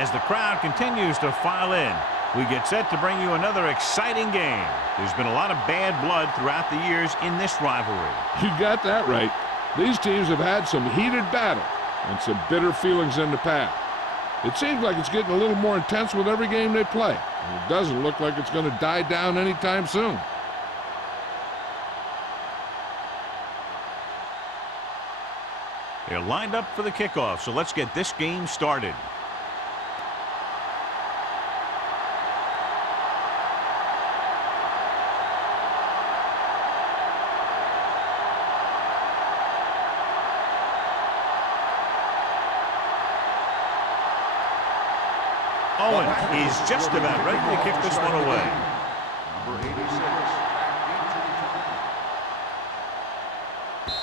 As the crowd continues to file in, we get set to bring you another exciting game. There's been a lot of bad blood throughout the years in this rivalry. You got that right. These teams have had some heated battles and some bitter feelings in the past. It seems like it's getting a little more intense with every game they play, and it doesn't look like it's going to die down anytime soon. They're lined up for the kickoff, so let's get this game started. Owen is just about ready to kick this one away. Number 86.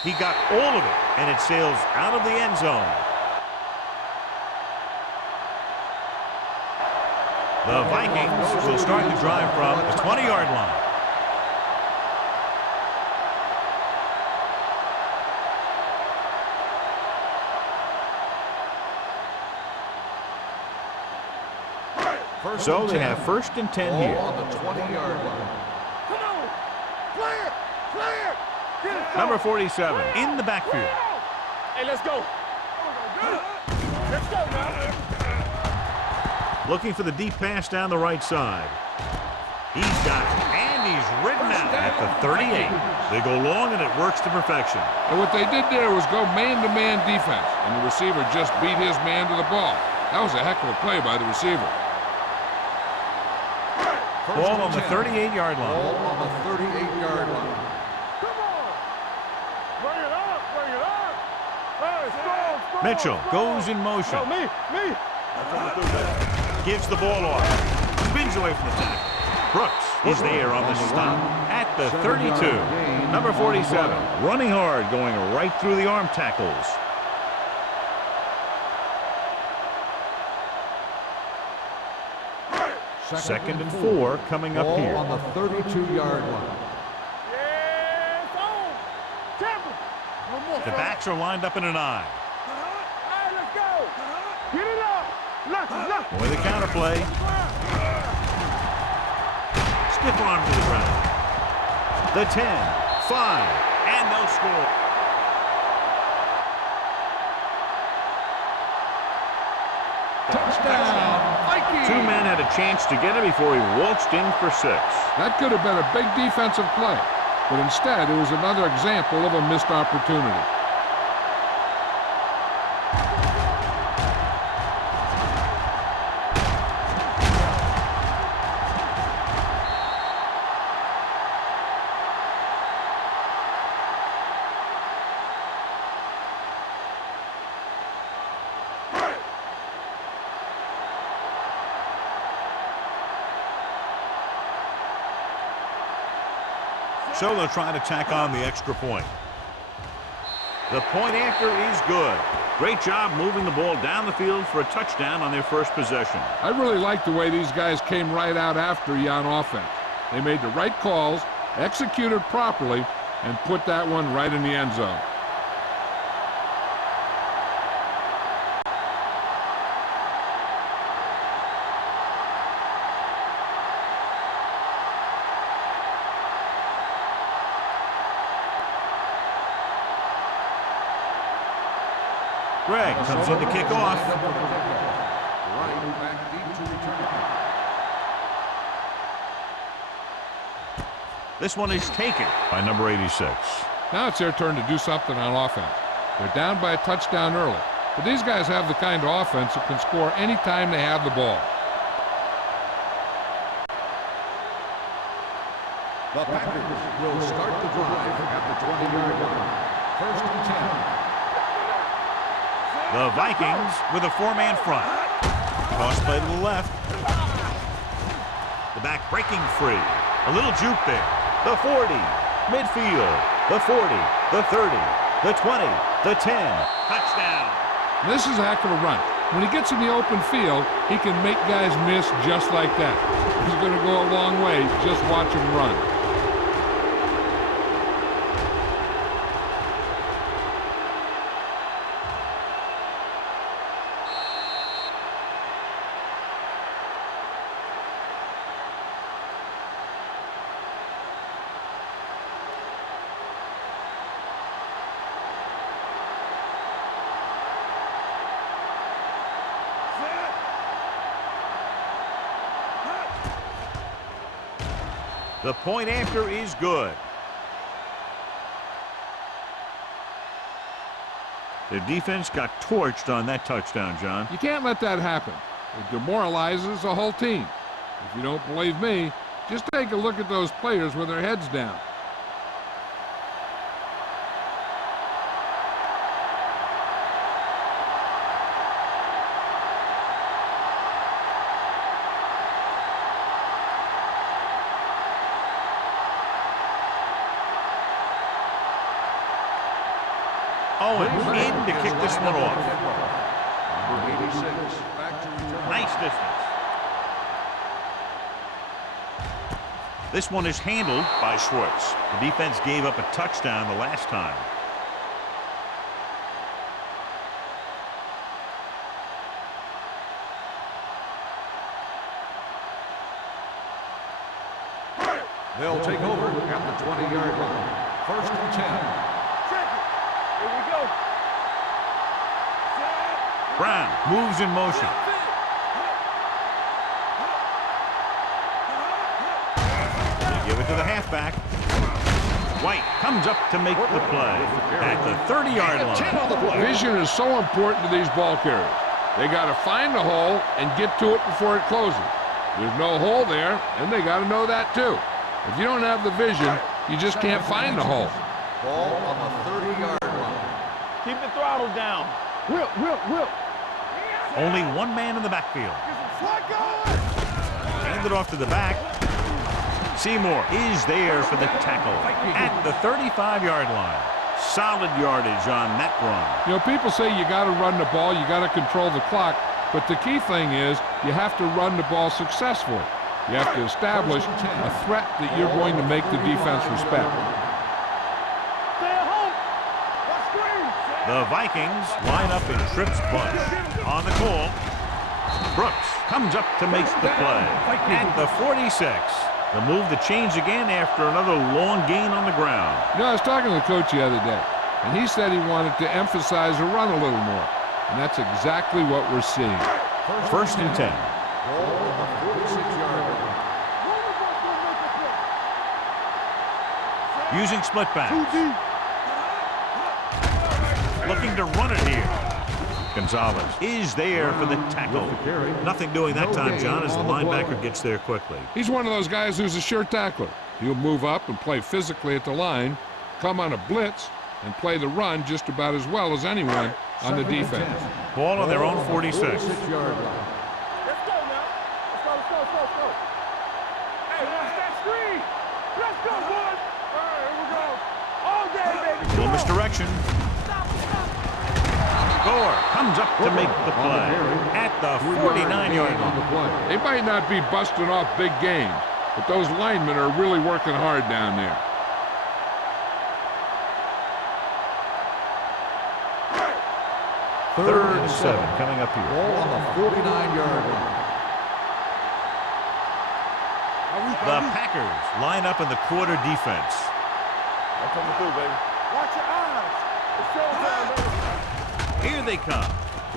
He got all of it, and it sails out of the end zone. The Vikings will start the drive from the 20-yard line. So they have 1st and 10 here. On the 20-yard line. Come on! Play it! Play it! Get it! Number 47 in the backfield. Hey, let's go! Let's go now! Looking for the deep pass down the right side. He's got it, and he's ridden out at the 38. They go long, and it works to perfection. And what they did there was go man-to-man defense, and the receiver just beat his man to the ball. That was a heck of a play by the receiver. Ball on the 38-yard line. Ball on the 38-yard line. Come on! Bring it up! Bring it up! Hey, score! Mitchell goes in motion. No, me! Gives the ball off. Spins away from the tackle. Brooks is there on the stop at the 32. Number 47 running hard, going right through the arm tackles. Second and 4 coming up Ball here. on the 32-yard line. Yes, on! Temple! No more. The backs are lined up in an I. Hey, let's go! Get it up! Look! With the counterplay. Stiff arm to the ground. The 10, 5, and they'll score. Touchdown, Vikings! 2 men had a chance to get him before he waltzed in for 6. That could have been a big defensive play, but instead it was another example of a missed opportunity. So they'll try to tack on the extra point. The point after is good. Great job moving the ball down the field for a touchdown on their first possession. I really like the way these guys came right out after you on offense. They made the right calls, executed properly, and put that one right in the end zone. Greg comes in to kick off. Running back deep to return. This one is taken by number 86. Now it's their turn to do something on offense. They're down by a touchdown early, but these guys have the kind of offense that can score any time they have the ball. The Packers will start the drive at the 20-yard line. 1st and 10. The Vikings with a 4-man front. Toss play to the left. The back breaking free. A little juke there. The 40. Midfield. The 40. The 30. The 20. The 10. Touchdown. This is a heck of a run. When he gets in the open field, he can make guys miss just like that. He's going to go a long way. Just watch him run. The point after is good. The defense got torched on that touchdown, John. You can't let that happen. It demoralizes the whole team. If you don't believe me, just take a look at those players with their heads down. Owens in to kick this one off. Number 86, back to return. Nice distance. This one is handled by Schwartz. The defense gave up a touchdown the last time. They'll take over at the 20-yard line. First and 10. Here we go. Brown moves in motion. They give it to the halfback. White comes up to make the play at the 30-yard line. Vision is so important to these ball carriers. They got to find the hole and get to it before it closes. There's no hole there, and they got to know that too. If you don't have the vision, you just can't find the hole. Ball on the 30-yard line. Keep the throttle down. Whip. Only one man in the backfield. Handed off to the back. Seymour is there for the tackle at the 35-yard line. Solid yardage on that run. You know, people say you got to run the ball, you got to control the clock, but the key thing is you have to run the ball successfully. You have to establish a threat that you're going to make the defense respect. The Vikings line up in Tripp's bunch. On the call, Brooks comes up to make the play at the 46. The move to change again after another long gain on the ground. You know, I was talking to the coach the other day, and he said he wanted to emphasize the run a little more, and that's exactly what we're seeing. First and 10. Ball on the 46-yard line. Using split backs. Looking to run it here. Gonzalez is there for the tackle. Nothing doing that time, John, as the linebacker gets there quickly. He's one of those guys who's a sure tackler. He'll move up and play physically at the line, come on a blitz, and play the run just about as well as anyone on the defense. Ball on their own 46. 46-yard line. Let's go now. Let's go. Hey, watch that screen. Let's go, boys. All right, here we go. All day, baby. Little misdirection. Gore comes up to make the play at the 49-yard line. They might not be busting off big games, but those linemen are really working hard down there. Third and 7 coming up here. Ball on the 49-yard line. The Packers line up in the quarter defense. I'm coming through, baby. Watch your eyes. It's showtime, baby. Here they come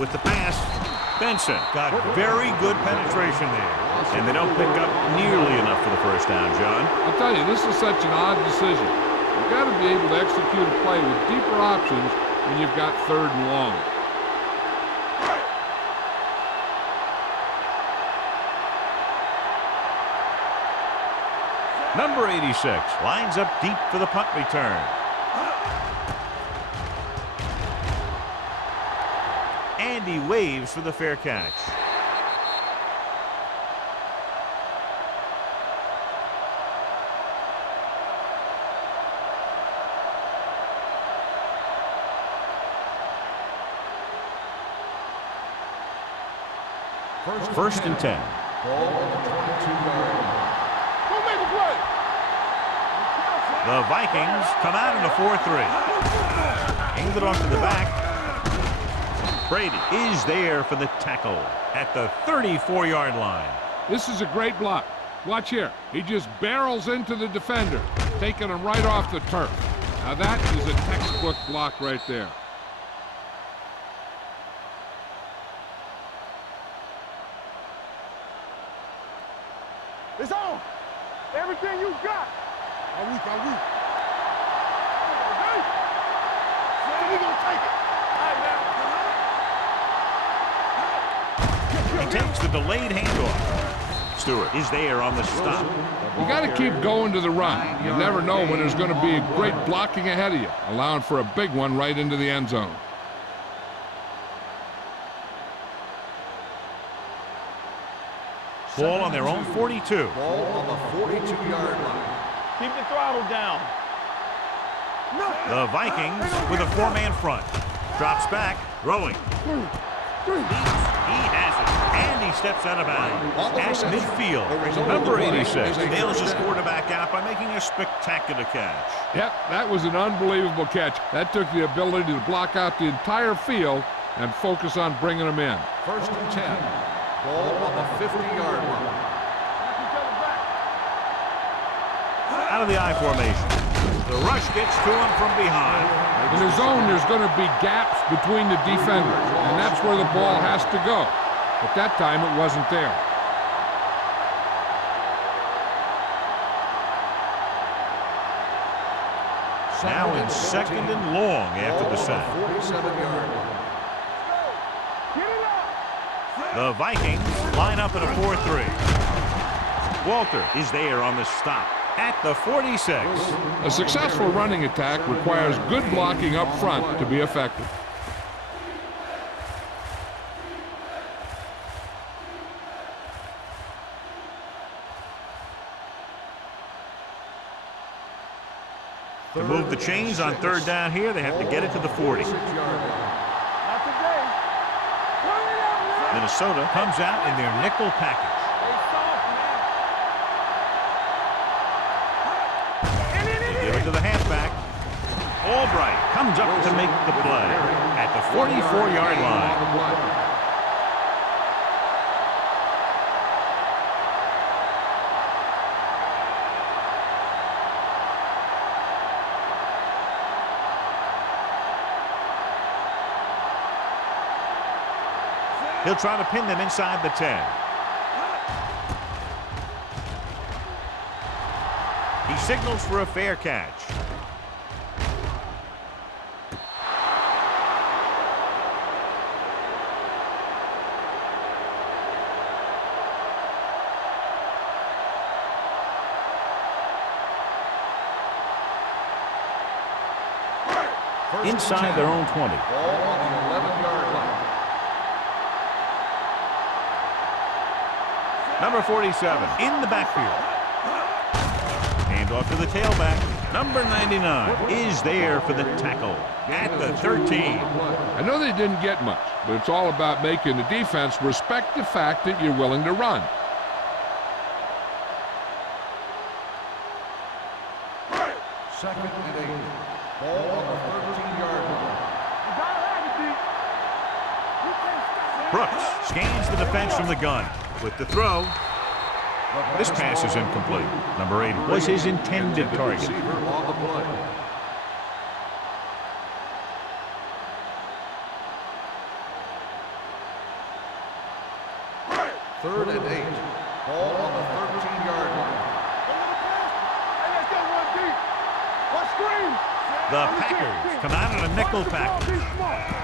with the pass. Benson got very good penetration there, and they don't pick up nearly enough for the first down, John. I'll tell you, this is such an odd decision. You've got to be able to execute a play with deeper options when you've got third and long. Number 86 lines up deep for the punt return. And he waves for the fair catch. First and 10. Ball on the 22-yard line. Who made the play? The Vikings come out in a 4-3. Handed off to the back. Brady is there for the tackle at the 34-yard line. This is a great block. Watch here. He just barrels into the defender, taking him right off the turf. Now that is a textbook block right there. It's on. Everything you got. Are we? We gonna take it. All right, He takes the delayed handoff. Stewart is there on the stop. You got to keep going to the run. You never know when there's going to be a great blocking ahead of you, allowing for a big one right into the end zone. Ball on their own 42. Ball on the 42-yard line. Keep the throttle down. The Vikings with a four-man front. Drops back, throwing. He has it, and he steps out of bounds at midfield. Number 86 nails his quarterback out by making a spectacular catch. Yep, that was an unbelievable catch. That took the ability to block out the entire field and focus on bringing them in. 1st and 10. Ball on the 50-yard line. Out of the I formation. The rush gets to him from behind. In the zone, there's going to be gaps between the defenders, and that's where the ball has to go. At that time, it wasn't there. Now in 2nd and long after the sack. 47-yard line. The Vikings line up in a 4-3. Walter is there on the stop at the 46. A successful running attack requires good blocking up front to be effective. To move the chains on 3rd down here, they have to get it to the 40. Minnesota comes out in their nickel package. They give it to the halfback. Albright comes up to make the play at the 44-yard line. He'll try to pin them inside the 10. He signals for a fair catch. Inside their own 20. Ball on the 11-yard line. Number 47 in the backfield. Hand off to the tailback. Number 99 is there for the tackle at the 13. I know they didn't get much, but it's all about making the defense respect the fact that you're willing to run. Second and 8. Ball on the 13-yard line. Brooks scans the defense from the gun. With the throw, this pass is incomplete. Number 80 was his intended target. Receiver on the play. Third and 8. Ball on the 13-yard line. The Packers come out in a nickel package.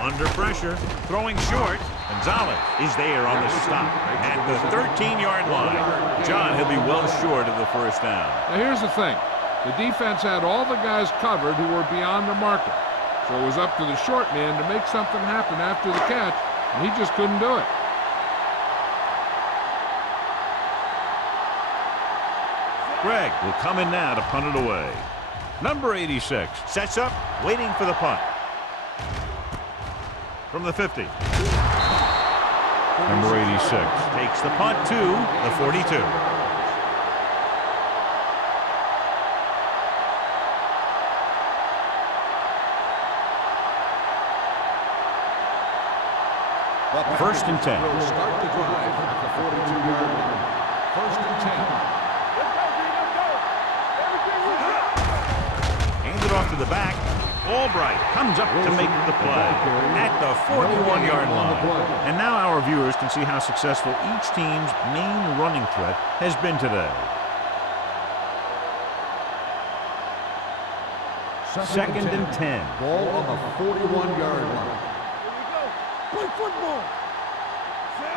Under pressure, throwing short. Gonzalez is there on the stop at the 13-yard line. John, he'll be well short of the first down. Now here's the thing. The defense had all the guys covered who were beyond the marker. So it was up to the short man to make something happen after the catch, and he just couldn't do it. Gregg will come in now to punt it away. Number 86 sets up, waiting for the punt. From the 50. Number 86 takes the punt to the 42. First and 10. Will start the drive at the 42-yard line. First and 10. Handed off to the back. Albright comes up to make the play at the 41-yard line. And now our viewers can see how successful each team's main running threat has been today. Second and 10. Ball on the 41-yard line. Play football.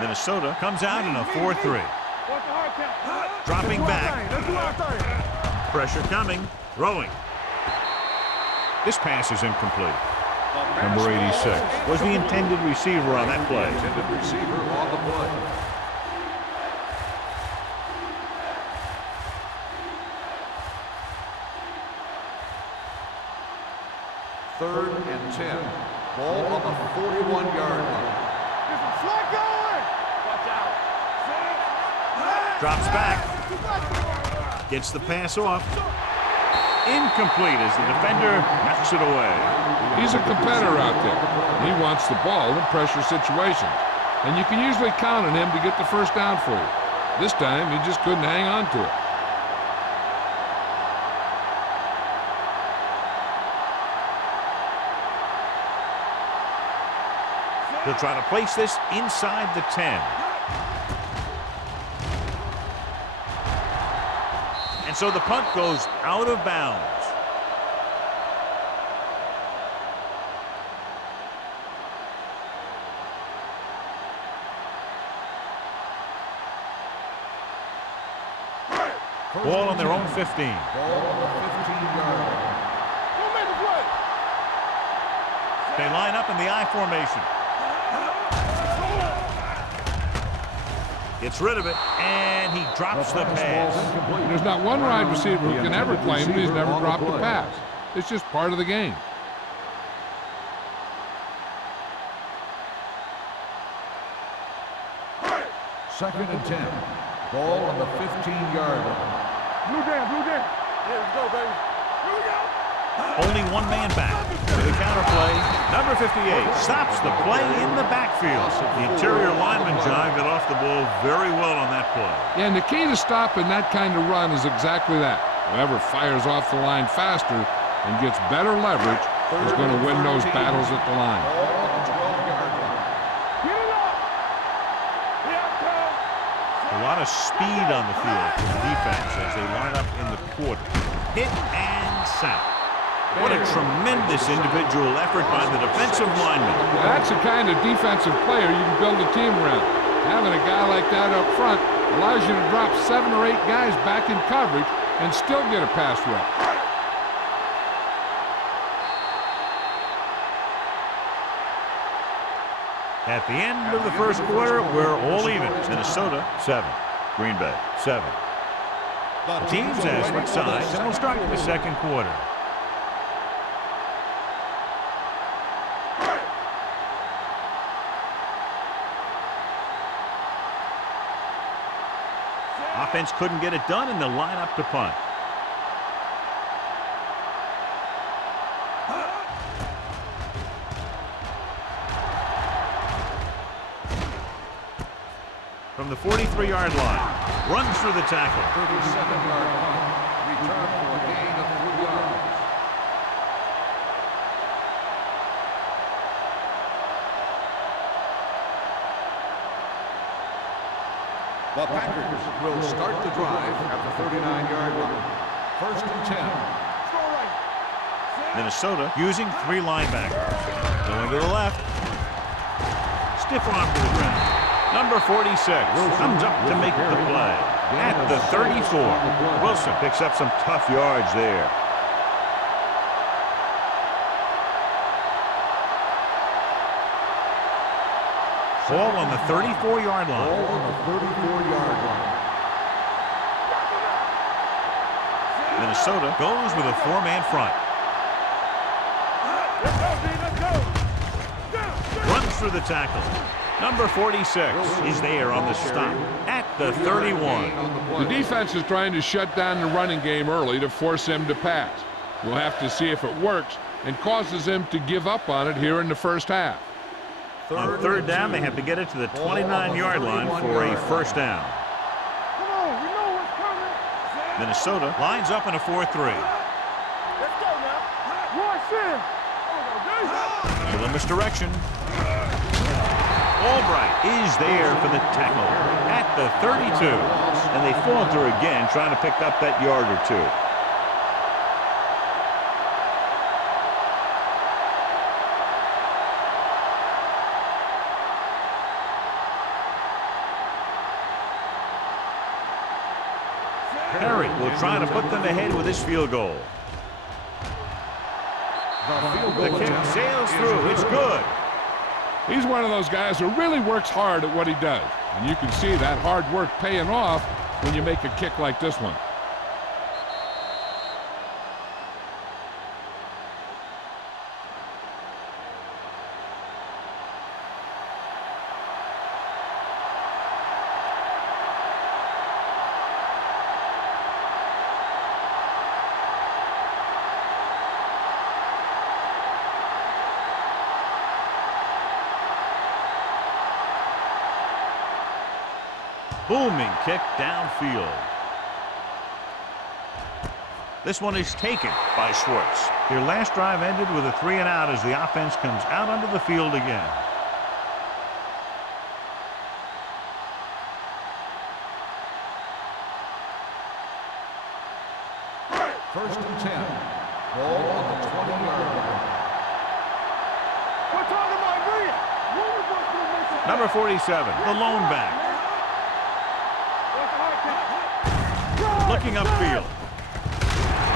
Minnesota comes out in a 4-3. Watch the hard count. Dropping back. Let's do our thing. Pressure coming. Throwing. This pass is incomplete. Number 86 was the intended receiver on that play. Intended receiver on the play. Third and 10. Ball on the 41-yard line. Get some slack going. Watch out. Drops back. Gets the pass off. Incomplete as the defender knocks it away. He's a competitor out there. He wants the ball in pressure situations. And you can usually count on him to get the first down for you. This time, he just couldn't hang on to it. He'll try to place this inside the 10. And so the punt goes out of bounds. Ball on their own 15. Ball on the 15-yard line. Don't make a play. They line up in the I formation. Gets rid of it, and he drops the pass. There's not one wide receiver who can ever claim that he's never dropped a pass. It's just part of the game. Second and 10. Ball on the 15-yard line. Blue down, blue down. Here we go, baby. Here we go. Only one man back. For the counter play, number 58 stops the play in the backfield. The interior lineman, John, got off the ball very well on that play. Yeah, and the key to stopping that kind of run is exactly that. Whoever fires off the line faster and gets better leverage is going to win those battles at the line. Ball on the 12-yard line. Get it up. Here it comes. A lot of speed on the field for the defense as they line up in the quarter. Hit and sack. What a tremendous individual effort by the defensive lineman. That's the kind of defensive player you can build a team around. Having a guy like that up front allows you to drop 7 or 8 guys back in coverage and still get a pass rush. At the end of the first quarter, we're all even. Minnesota, 7. Green Bay, 7. The teams as switch sides, and we'll start the second quarter. Offense couldn't get it done, and they'll line up to punt. From the 43-yard line, runs through the tackle. 37-yard line. Return for a gain of 3 yards. The Packers will start the drive at the 39-yard line. First and 10. Minnesota using 3 linebackers. Going to the left. Stiff arm to the ground. Number 46 comes up to make the play. At the 34. Wilson picks up some tough yards there. Ball on the 34-yard line. Ball on the 34-yard line. Minnesota goes with a 4-man front. Runs through the tackle. Number 46 is there on the stop at the 31. The defense is trying to shut down the running game early to force him to pass. We'll have to see if it works and causes him to give up on it here in the first half. On third down, they have to get it to the 29-yard line for a first down. Come on, we know what's coming. Minnesota lines up in a 4-3. Let's go now. Watch him. A little misdirection. Albright is there for the tackle at the 32. And they falter again, trying to pick up that yard or two. Harry will try to put them ahead with his field goal. The kick sails through. It's good. He's one of those guys who really works hard at what he does. And you can see that hard work paying off when you make a kick like this one. Booming kick downfield. This one is taken by Schwartz. Their last drive ended with a 3-and-out as the offense comes out onto the field again. First and 10. Ball on the 20-yard line. We're talking about me. Number 47, the lone back. Looking upfield.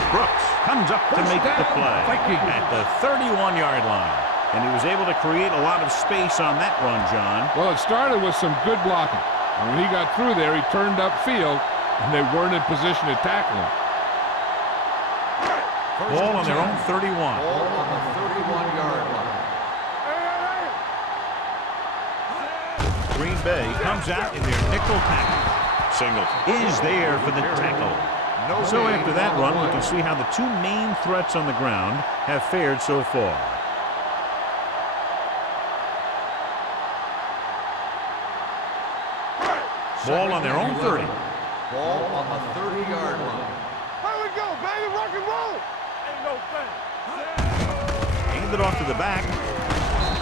Brooks comes up to make the play at the 31-yard line. And he was able to create a lot of space on that run, John. Well, it started with some good blocking. And when he got through there, he turned upfield, and they weren't in position to tackle him. Ball on their own 31. Ball on the 31-yard line. Green Bay comes out in their nickel package. Singleton is there for the tackle. So after that run, we can see how the two main threats on the ground have fared so far. Ball on their own 30. Ball on the 30-yard line. Here we go, baby. Rock and roll. Ain't no thing. Handed off to the back.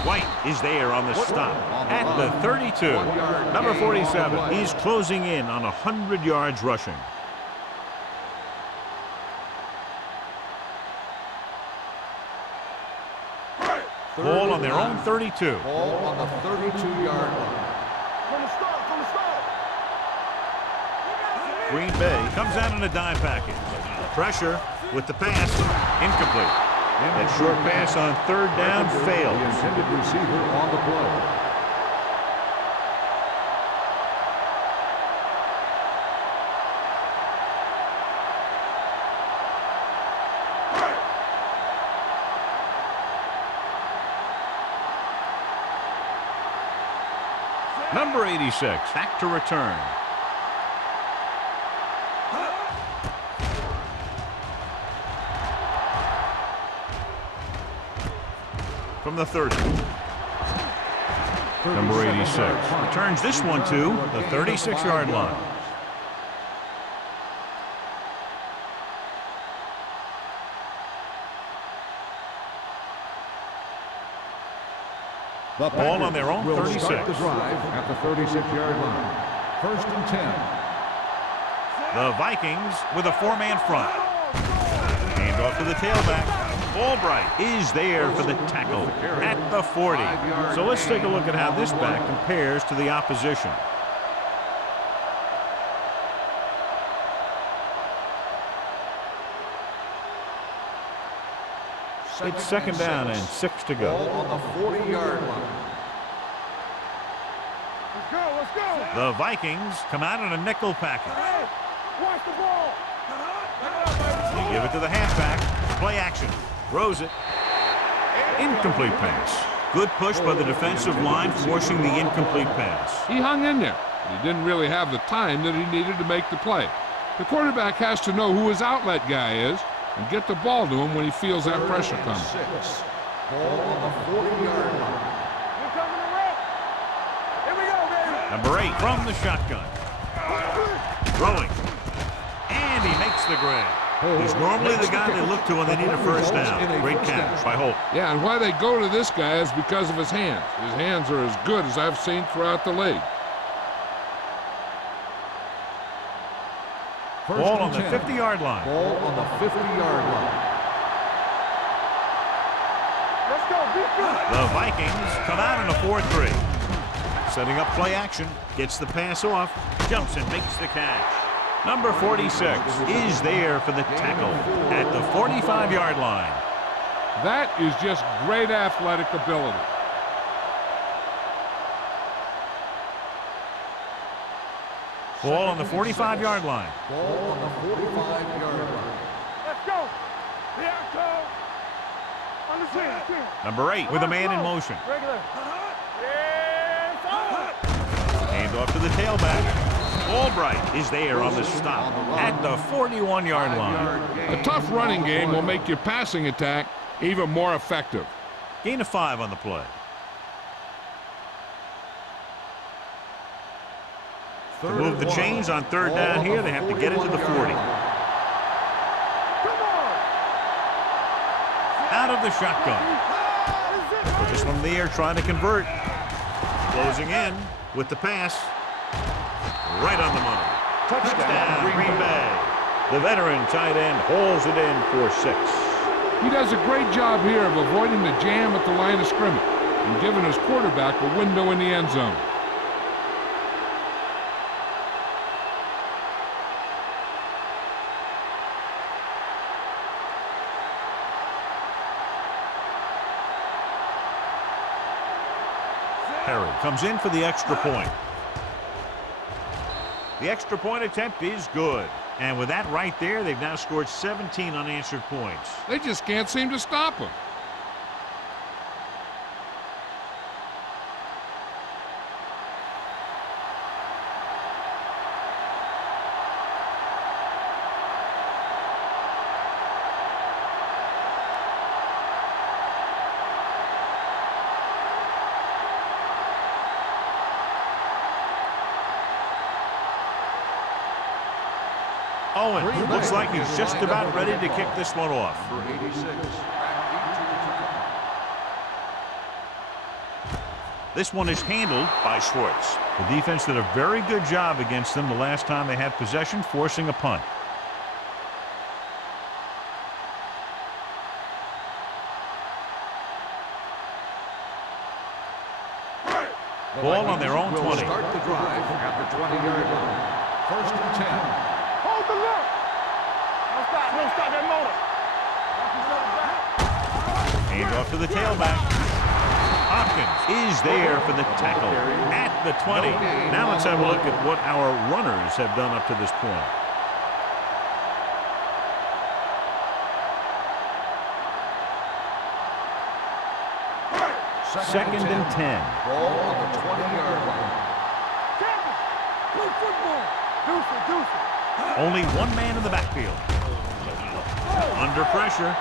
White is there on the stop at the 32. Number 47. He's closing in on 100 yards rushing. Ball on their own 32. Ball on the 32-yard line. From the start. Green Bay comes out in a dime package. Pressure with the pass. Incomplete. That short pass on third down fails. The intended receiver on the play. Number 86, back to return. From the 30. Number 86 returns this one to the 36-yard line. The Ball on their own will 36. Start the drive at the 36-yard line. First and 10. The Vikings with a four-man front. Hand off to the tailback. Albright is there for the tackle at the 40. So let's take a look at how this back compares to the opposition. It's second down and 6 to go. Ball on the 40-yard line. Let's go. The Vikings come out in a nickel package. Hey, watch the ball. They give it to the halfback. Play action. Throws it. Incomplete pass. Good push by the defensive line, forcing the incomplete pass. He hung in there. But he didn't really have the time that he needed to make the play. The quarterback has to know who his outlet guy is and get the ball to him when he feels that pressure coming. Ball on the 40-yard line. Here coming the rep. Here we go, baby. Number 8 from the shotgun. Throwing. And he makes the grab. He's normally the guy they look to when they need a first down. Great catch by Holt. Yeah, and why they go to this guy is because of his hands. His hands are as good as I've seen throughout the league. Ball on the 50-yard line. Ball on the 50-yard line. Let's go, beat The Vikings come out in a 4-3. Setting up play action. Gets the pass off. Jumps and makes the catch. Number 46 is there for the tackle at the 45-yard line. That is just great athletic ability. Ball on the 45-yard line. Ball on the 45-yard line. Let's go. Here I come. On the 10. Number 8 with a man in motion. Regular. Yes, on. Hand off to the tailback. Albright is there on the stop at the 41-yard line. A tough running game will make your passing attack even more effective. Gain of 5 on the play. To move the chains on third down here, they have to get it to the 40. Out of the shotgun. Put this one in the air, trying to convert. Closing in with the pass. Right on the money. Touchdown, Green Bay. The veteran tight end hauls it in for 6. He does a great job here of avoiding the jam at the line of scrimmage and giving his quarterback a window in the end zone. Perry comes in for the extra point. The extra point attempt is good. And with that right there, they've now scored 17 unanswered points. They just can't seem to stop him. Owen looks like he's just about ready to kick this one off. For 86. This one is handled by Schwartz. The defense did a very good job against them the last time they had possession, forcing a punt. Ball on their own 20. Start the drive at the 20-yard line. First and 10. Hold the look. Don't stop. Don't stop that motor. Hand off to the tailback. Hopkins is there for the tackle at the 20. Now let's have a look at what our runners have done up to this point. Second and 10. Ball on the 20-yard line. Play football. Deuce it. Only one man in the backfield. Under pressure.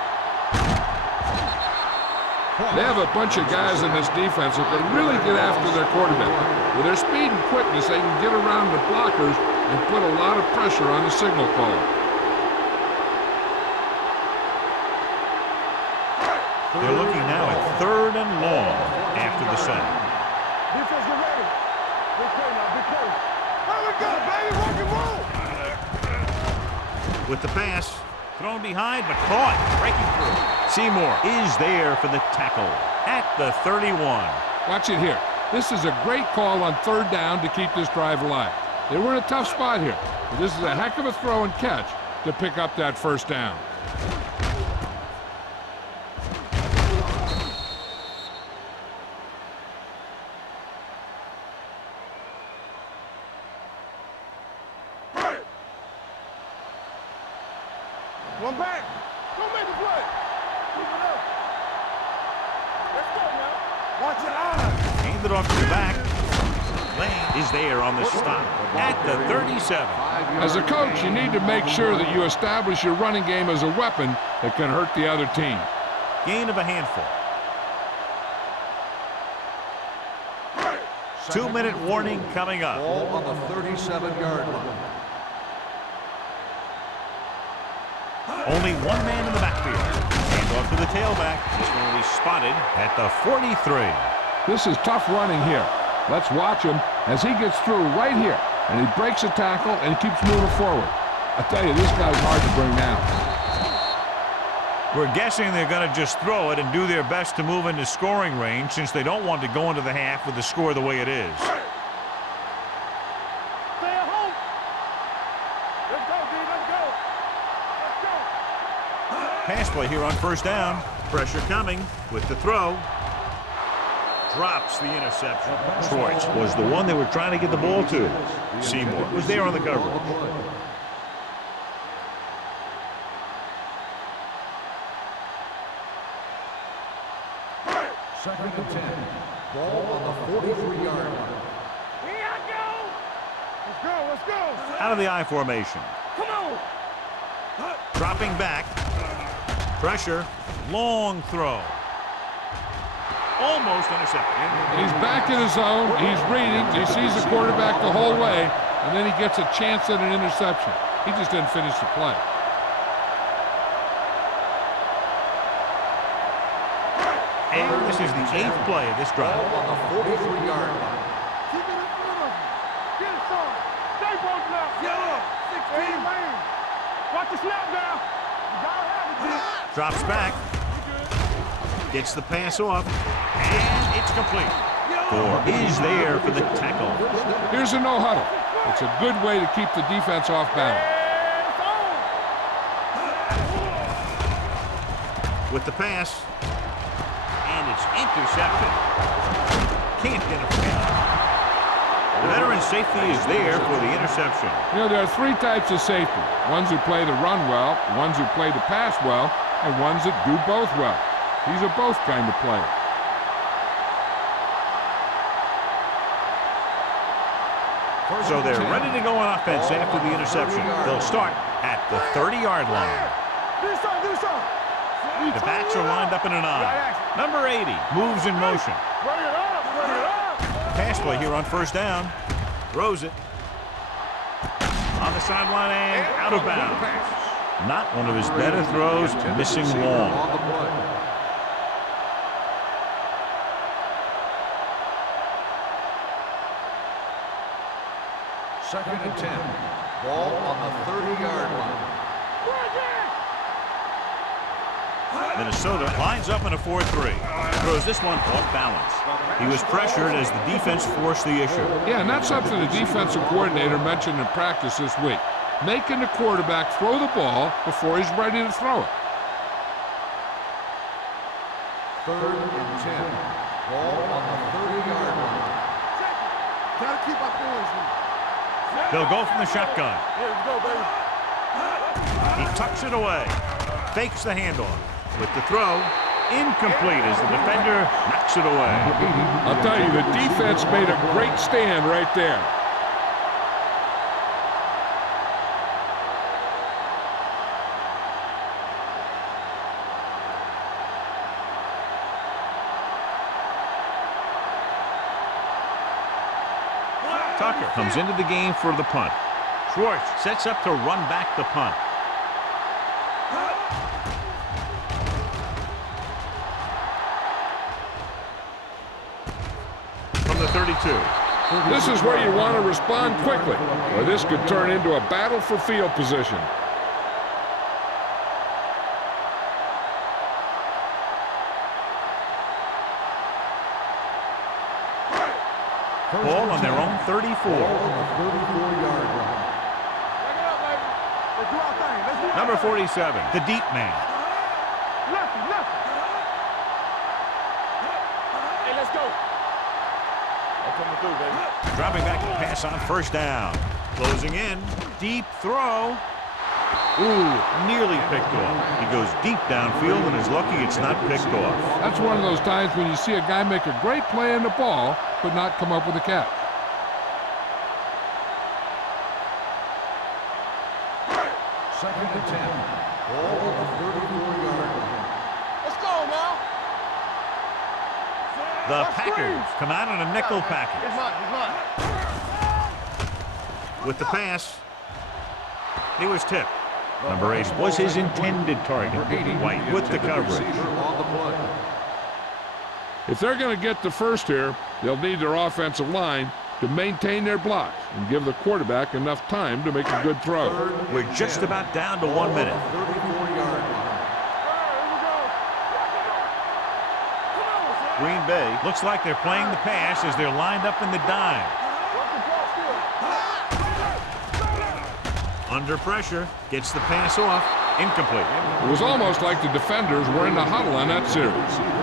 They have a bunch of guys in this defense that can really get after their quarterback. With their speed and quickness, they can get around the blockers and put a lot of pressure on the signal caller. They're looking now at 3rd and long after the sack. Defense, get ready. Big play now. Big play. Here we go, baby. Rock and roll. With the pass, thrown behind, but caught, breaking through. Seymour is there for the tackle at the 31. Watch it here. This is a great call on 3rd down to keep this drive alive. They were in a tough spot here, but this is a heck of a throw and catch to pick up that 1st down. One back. Don't make the play. Keep it up. Let's go now. Watch your eyes. Hand it off to the back. Lane is there on the stop at the 37. As a coach, you need to make sure that you establish your running game as a weapon that can hurt the other team. Gain of a handful. 2-minute warning coming up. Ball on the 37-yard line. Only one man in the backfield. Hand off to the tailback. This one will be spotted at the 43. This is tough running here. Let's watch him as he gets through right here. And he breaks a tackle and keeps moving forward. I tell you, this guy's hard to bring down. We're guessing they're going to just throw it and do their best to move into scoring range since they don't want to go into the half with the score the way it is. Stay at home. Let's Pass play here on first down. Pressure coming with the throw. Drops the interception. Schwartz was the one they were trying to get the ball to. Seymour was there on the coverage. Second and 10. Ball on the 43-yard line. Here I go. Let's go, let's go. Out of the I formation. Come on. Dropping back. Pressure. Long throw. Almost intercepted. He's back in his zone. He's reading. He sees the quarterback the whole way, and then he gets a chance at an interception. He just didn't finish the play. And this is the 8th play of this drive. Ball on the 43-yard line. Keep it in front of you. Get it, son. Stay both left. Yeah. 16. Man. Watch the snap now. You gotta have it. Drops back. Gets the pass off. And it's complete. Gore is there for the tackle. Here's a no-huddle. It's a good way to keep the defense off balance. With the pass. And it's intercepted. Can't get it. The veteran safety is there for the interception. You know, there are 3 types of safety. Ones who play the run well, ones who play the pass well, and ones that do both well. These are both kind of players. So they're ready to go on offense after the interception. They'll start at the 30-yard line. Do something. The backs are lined up in an I. Number 80 moves in motion. Bring it up, bring it up. Pass play here on first down. Throws it. On the sideline and out of bounds. Not one of his better throws, missing long. On the play. Second and 10. Ball on the 30-yard line. Minnesota lines up in a 4-3. Throws this one off balance. He was pressured as the defense forced the issue. Yeah, and that's something the defensive coordinator mentioned in practice this week. Making the quarterback throw the ball before he's ready to throw it. Third and 10. Ball on the 30-yard line. Gotta keep our boys in. They'll go from the shotgun. Here we go, baby. He tucks it away. Fakes the handoff. With the throw, incomplete as the defender knocks it away. I'll tell you, the defense made a great stand right there. Tucker comes into the game for the punt. Schwartz sets up to run back the punt. From the 32. This is where you want to respond quickly, or this could turn into a battle for field position. Ball on their own 34. On the 34-yard line. Bring it up, baby. Let's do our thing. Let's do our Number thing. 47, the deep man. Nothing. Hey, let's go. I'm coming through, baby. Dropping back to pass on first down. Closing in. Deep throw. Ooh, nearly picked off. He goes deep downfield and is lucky it's not picked off. That's one of those times when you see a guy make a great play on the ball, but not come up with a catch. Second and 10. Ball on the 34-yard line. Let's go now. The Packers come out in a nickel package. It's mine. With the pass, he was tipped. Number 8 was his intended target. White with the coverage. On the play. If they're going to get the first here, they'll need their offensive line to maintain their blocks and give the quarterback enough time to make a good throw. We're just about down to 1 minute. 34-yard line. Green Bay looks like they're playing the pass as they're lined up in the dime. Under pressure, gets the pass off. Incomplete. It was almost like the defenders were in the huddle on that series.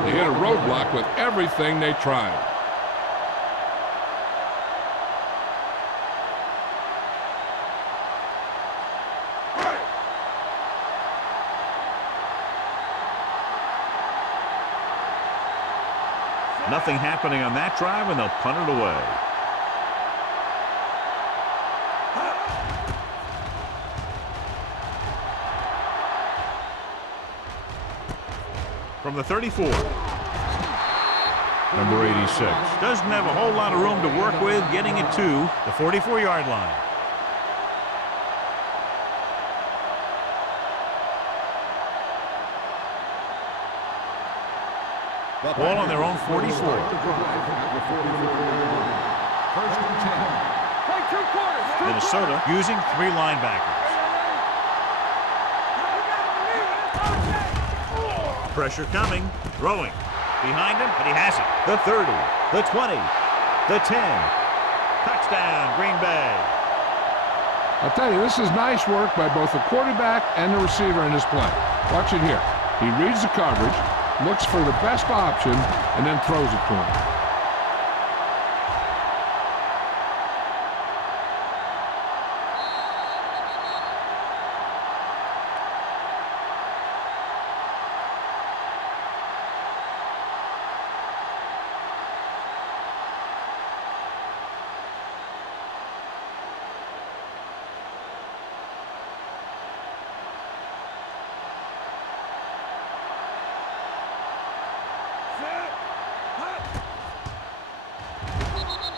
They hit a roadblock with everything they tried. Nothing happening on that drive, and they'll punt it away. From the 34. Number 86. Doesn't have a whole lot of room to work with, getting it to the 44-yard line. Ball on their own 44. First and 10. Play 2 quarters. Minnesota using 3 linebackers. Pressure coming, throwing. Behind him, but he has it. The 30, the 20, the 10. Touchdown, Green Bay. I'll tell you, this is nice work by both the quarterback and the receiver in this play. Watch it here. He reads the coverage, looks for the best option, and then throws it to him.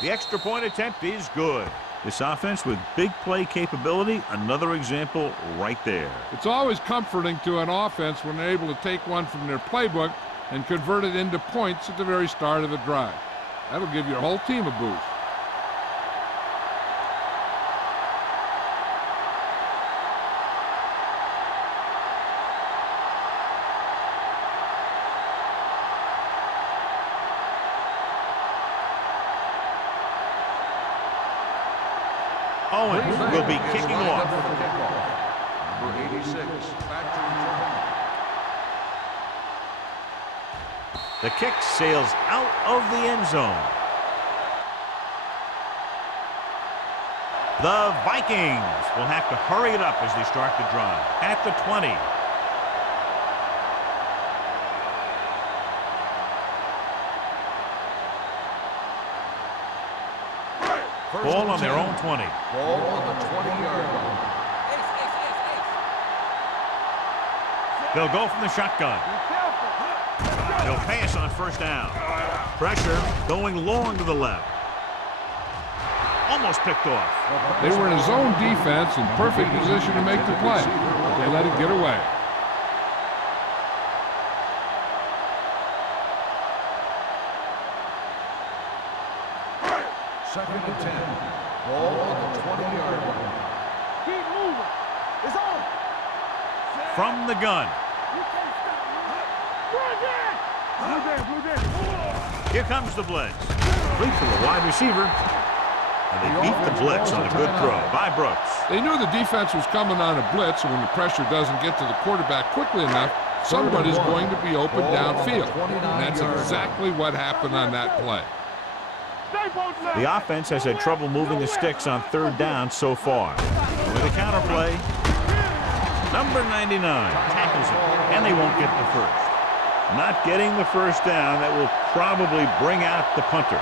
The extra point attempt is good. This offense with big play capability, another example right there. It's always comforting to an offense when they're able to take one from their playbook and convert it into points at the very start of the drive. That'll give your whole team a boost. Owens will be kicking off. Number 86, back to return. The kick sails out of the end zone. The Vikings will have to hurry it up as they start the drive. At the 20. Ball on their own 20. Ball on the 20-yard line. They'll go from the shotgun. They'll pass on first down. Pressure going long to the left. Almost picked off. They were in a zone defense in perfect position to make the play, but they let it get away. Second and 10. Ball on the 20-yard line. Keep moving. It's on. From the gun. Blue down. Here comes the blitz. Complete for the wide receiver. And they beat the blitz on a good throw by Brooks. They knew the defense was coming on a blitz, and when the pressure doesn't get to the quarterback quickly enough, somebody's going to be open downfield. And that's exactly what happened on that play. The offense has had trouble moving the sticks on third down so far. With a counter play, number 99 tackles it, and they won't get the first. Not getting the first down, that will probably bring out the punter.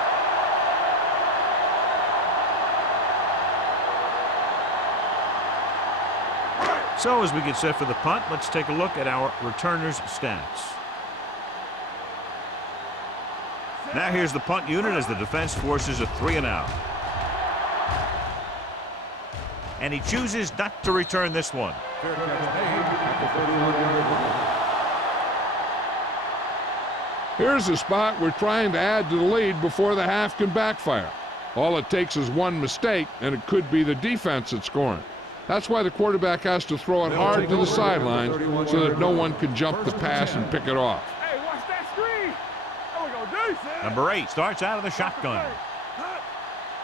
So as we get set for the punt, let's take a look at our returners' stats. Now here's the punt unit as the defense forces a 3-and-out. And he chooses not to return this one. Fair catch made at the 31-yard line. Here's the spot we're trying to add to the lead before the half can backfire. All it takes is one mistake, and it could be the defense that's scoring. That's why the quarterback has to throw it hard to the sidelines so that no one can jump the pass and pick it off. Hey, watch that screen. There we go, dude. Number 8 starts out of the shotgun.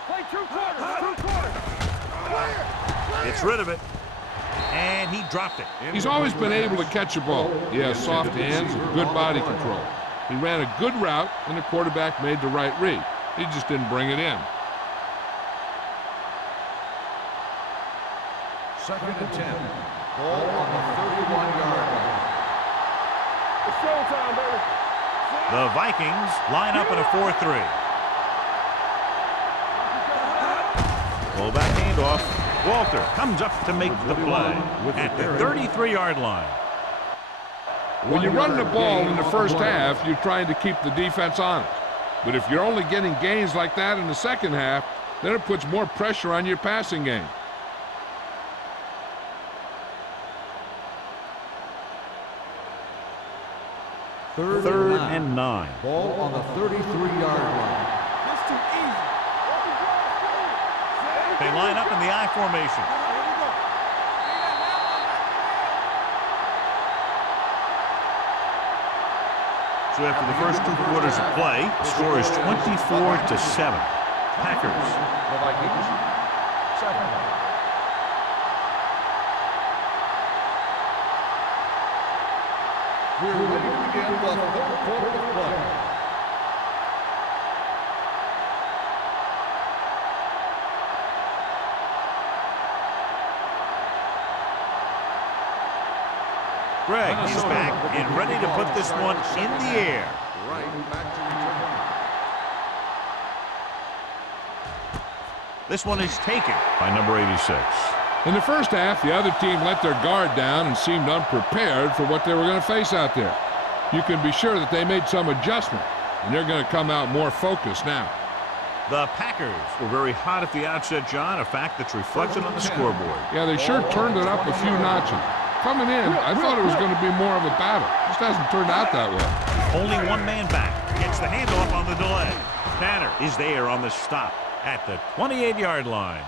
Play 2 quarters. 2 quarters. Clear. Gets rid of it. And he dropped it. He's always been able to catch a ball. He has soft hands and good body control. He ran a good route, and the quarterback made the right read. He just didn't bring it in. 2nd and 10. Ball on the 31-yard line. It's showtime, baby. The Vikings line up in a 4-3. Fullback handoff. Walter comes up to make the play at the 33-yard line. When you run the ball in the first half, you're trying to keep the defense honest. But if you're only getting gains like that in the second half, then it puts more pressure on your passing game. Third and 9. Ball on the 33-yard line. That's too easy. They line up in the I formation. So after the first 2 quarters of play, the score is 24-7. Packers. The Vikings. 7. We're ready to begin the 3rd quarter of play. Greg is back and ready to put this one in the air. Right back to return. This one is taken by number 86. In the first half, the other team let their guard down and seemed unprepared for what they were going to face out there. You can be sure that they made some adjustment, and they're going to come out more focused now. The Packers were very hot at the outset, John, a fact that's reflected on the scoreboard. Yeah, they sure turned it up a few notches. Coming in, I thought it was going to be more of a battle. Just hasn't turned out that way. Only one man back. Gets the handoff on the delay. Tanner is there on the stop at the 28-yard line.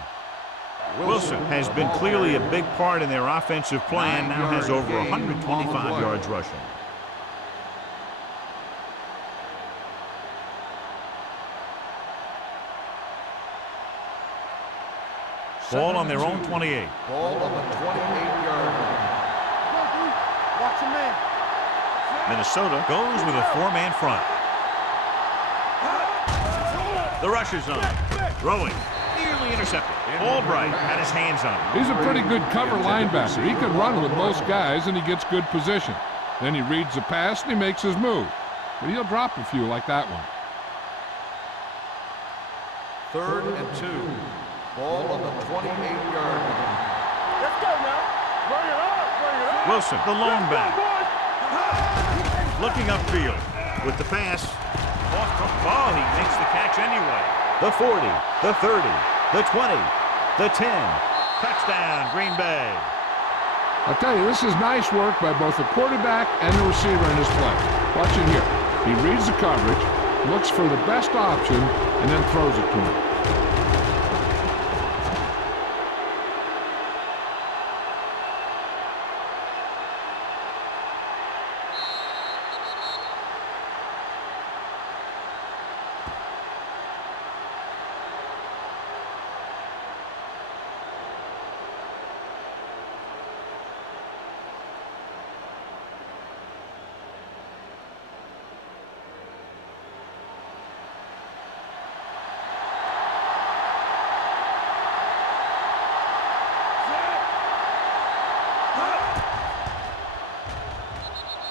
Wilson has been clearly a big part in their offensive plan, now has over 125 yards rushing. Ball on their own 28. Ball on the 28-yard line. Watch your man. Minnesota goes with a 4-man front. The rush is on. Throwing. Nearly intercepted. Albright had his hands on him. He's a pretty good cover linebacker. He can run with most guys, and he gets good position. Then he reads the pass, and he makes his move. But he'll drop a few like that one. 3rd and 2. Ball on the 28-yard line. Let's go now. Bring it up. Bring it up. Wilson, the lone back. Looking upfield with the pass. Off the ball, he makes the catch anyway. The 40, the 30, the 20, the 10. Touchdown, Green Bay. I'll tell you, this is nice work by both the quarterback and the receiver in this play. Watch it here. He reads the coverage, looks for the best option, and then throws it to him.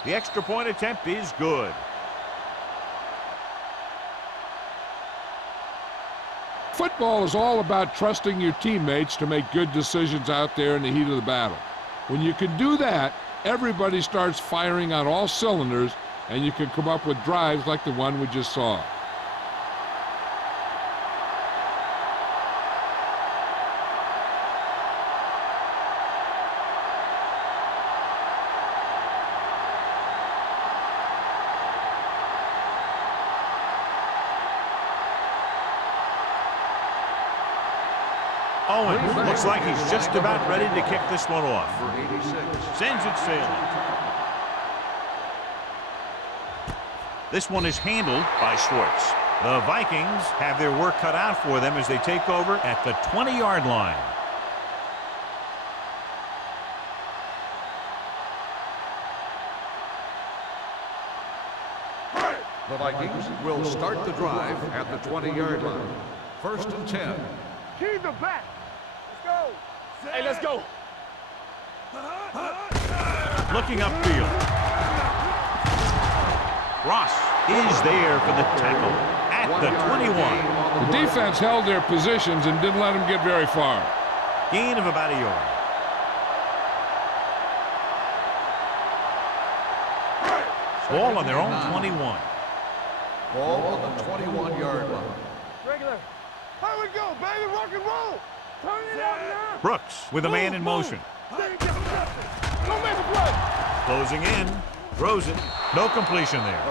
The extra point attempt is good. Football is all about trusting your teammates to make good decisions out there in the heat of the battle. When you can do that, everybody starts firing on all cylinders, and you can come up with drives like the one we just saw. Owens looks like he's just about ready to kick this one off. Number 86. Sends it sailing. This one is handled by Schwartz. The Vikings have their work cut out for them as they take over at the 20-yard line. The Vikings will start the drive at the 20-yard line. First and 10. Keep the back. Let's go. Hey, let's go. Looking upfield. Ross is there for the tackle at the 21. The defense held their positions and didn't let them get very far. Gain of about a yard. Ball on their own 21. Ball on the 21-yard line. Regular. Here we go, baby. Rock and roll. Turn it up now. Brooks with a man in motion. Don't make a play. Closing in. Throws it. No completion there.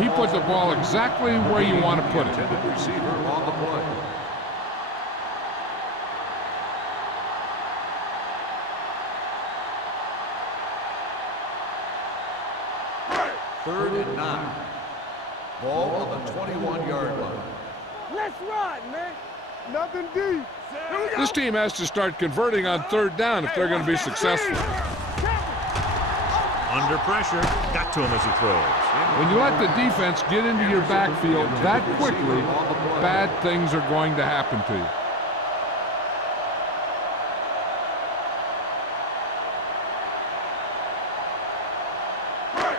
He put the ball exactly where you want to put it. Intended receiver on the play. Third and 9. Ball on the 21-yard line. Let's ride, man. Nothing deep. Here we go. This team has to start converting on third down if they're going to be successful. Under pressure. Got to him as he throws. When you let the defense get into your backfield that quickly, bad things are going to happen to you.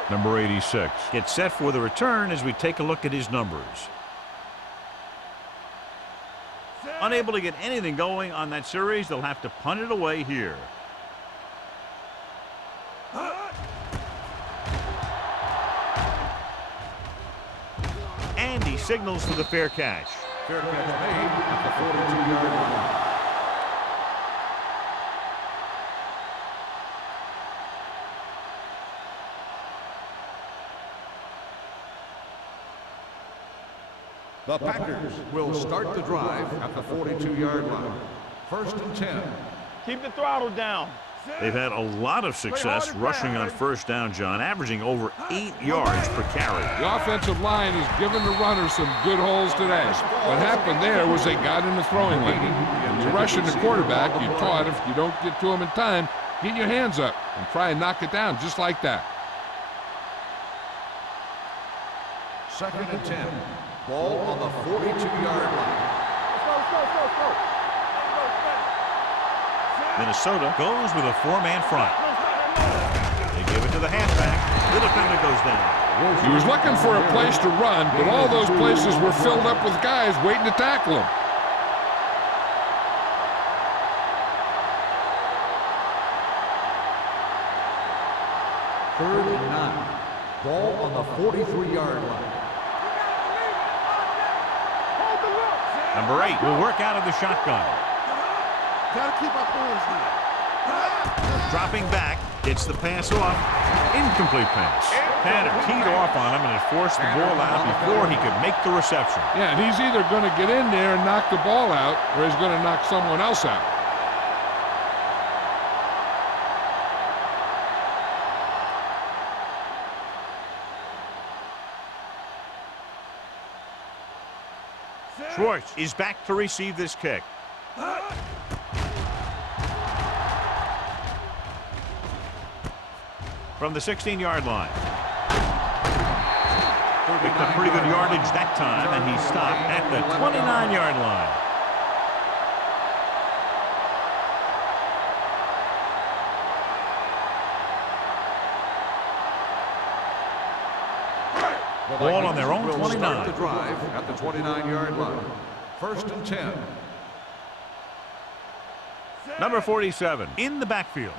Number 86 gets set for the return as we take a look at his numbers. Unable to get anything going on that series, they'll have to punt it away here. And he signals for the fair catch. Fair catch made at the 42-yard line. The Packers will start the drive at the 42-yard line. First and 10. Keep the throttle down. They've had a lot of success rushing on first down, John, averaging over 8 yards per carry. The offensive line has given the runners some good holes today. What happened there was they got in the throwing lane. When you're rushing the quarterback, you're taught if you don't get to him in time, get your hands up and try and knock it down just like that. Second and 10. Ball on the 42-yard line. Let's go. Minnesota goes with a 4-man front. They give it to the halfback. The defender goes down. He was looking for a place to run, but all those places were filled up with guys waiting to tackle him. Third and 9. Ball on the 43-yard line. Number 8 will work out of the shotgun. Gotta keep our points here. Dropping back, gets the pass off. Incomplete pass. Tanner teed off on him and had forced the ball out before he could make the reception. Yeah, and he's either going to get in there and knock the ball out, or he's going to knock someone else out. Schwartz is back to receive this kick. From the 16-yard line. Picked up pretty good yardage that time, and he stopped at the 29-yard line. Ball on their own 29. Start the drive at the 29-yard line. First and 10. Number 47 in the backfield.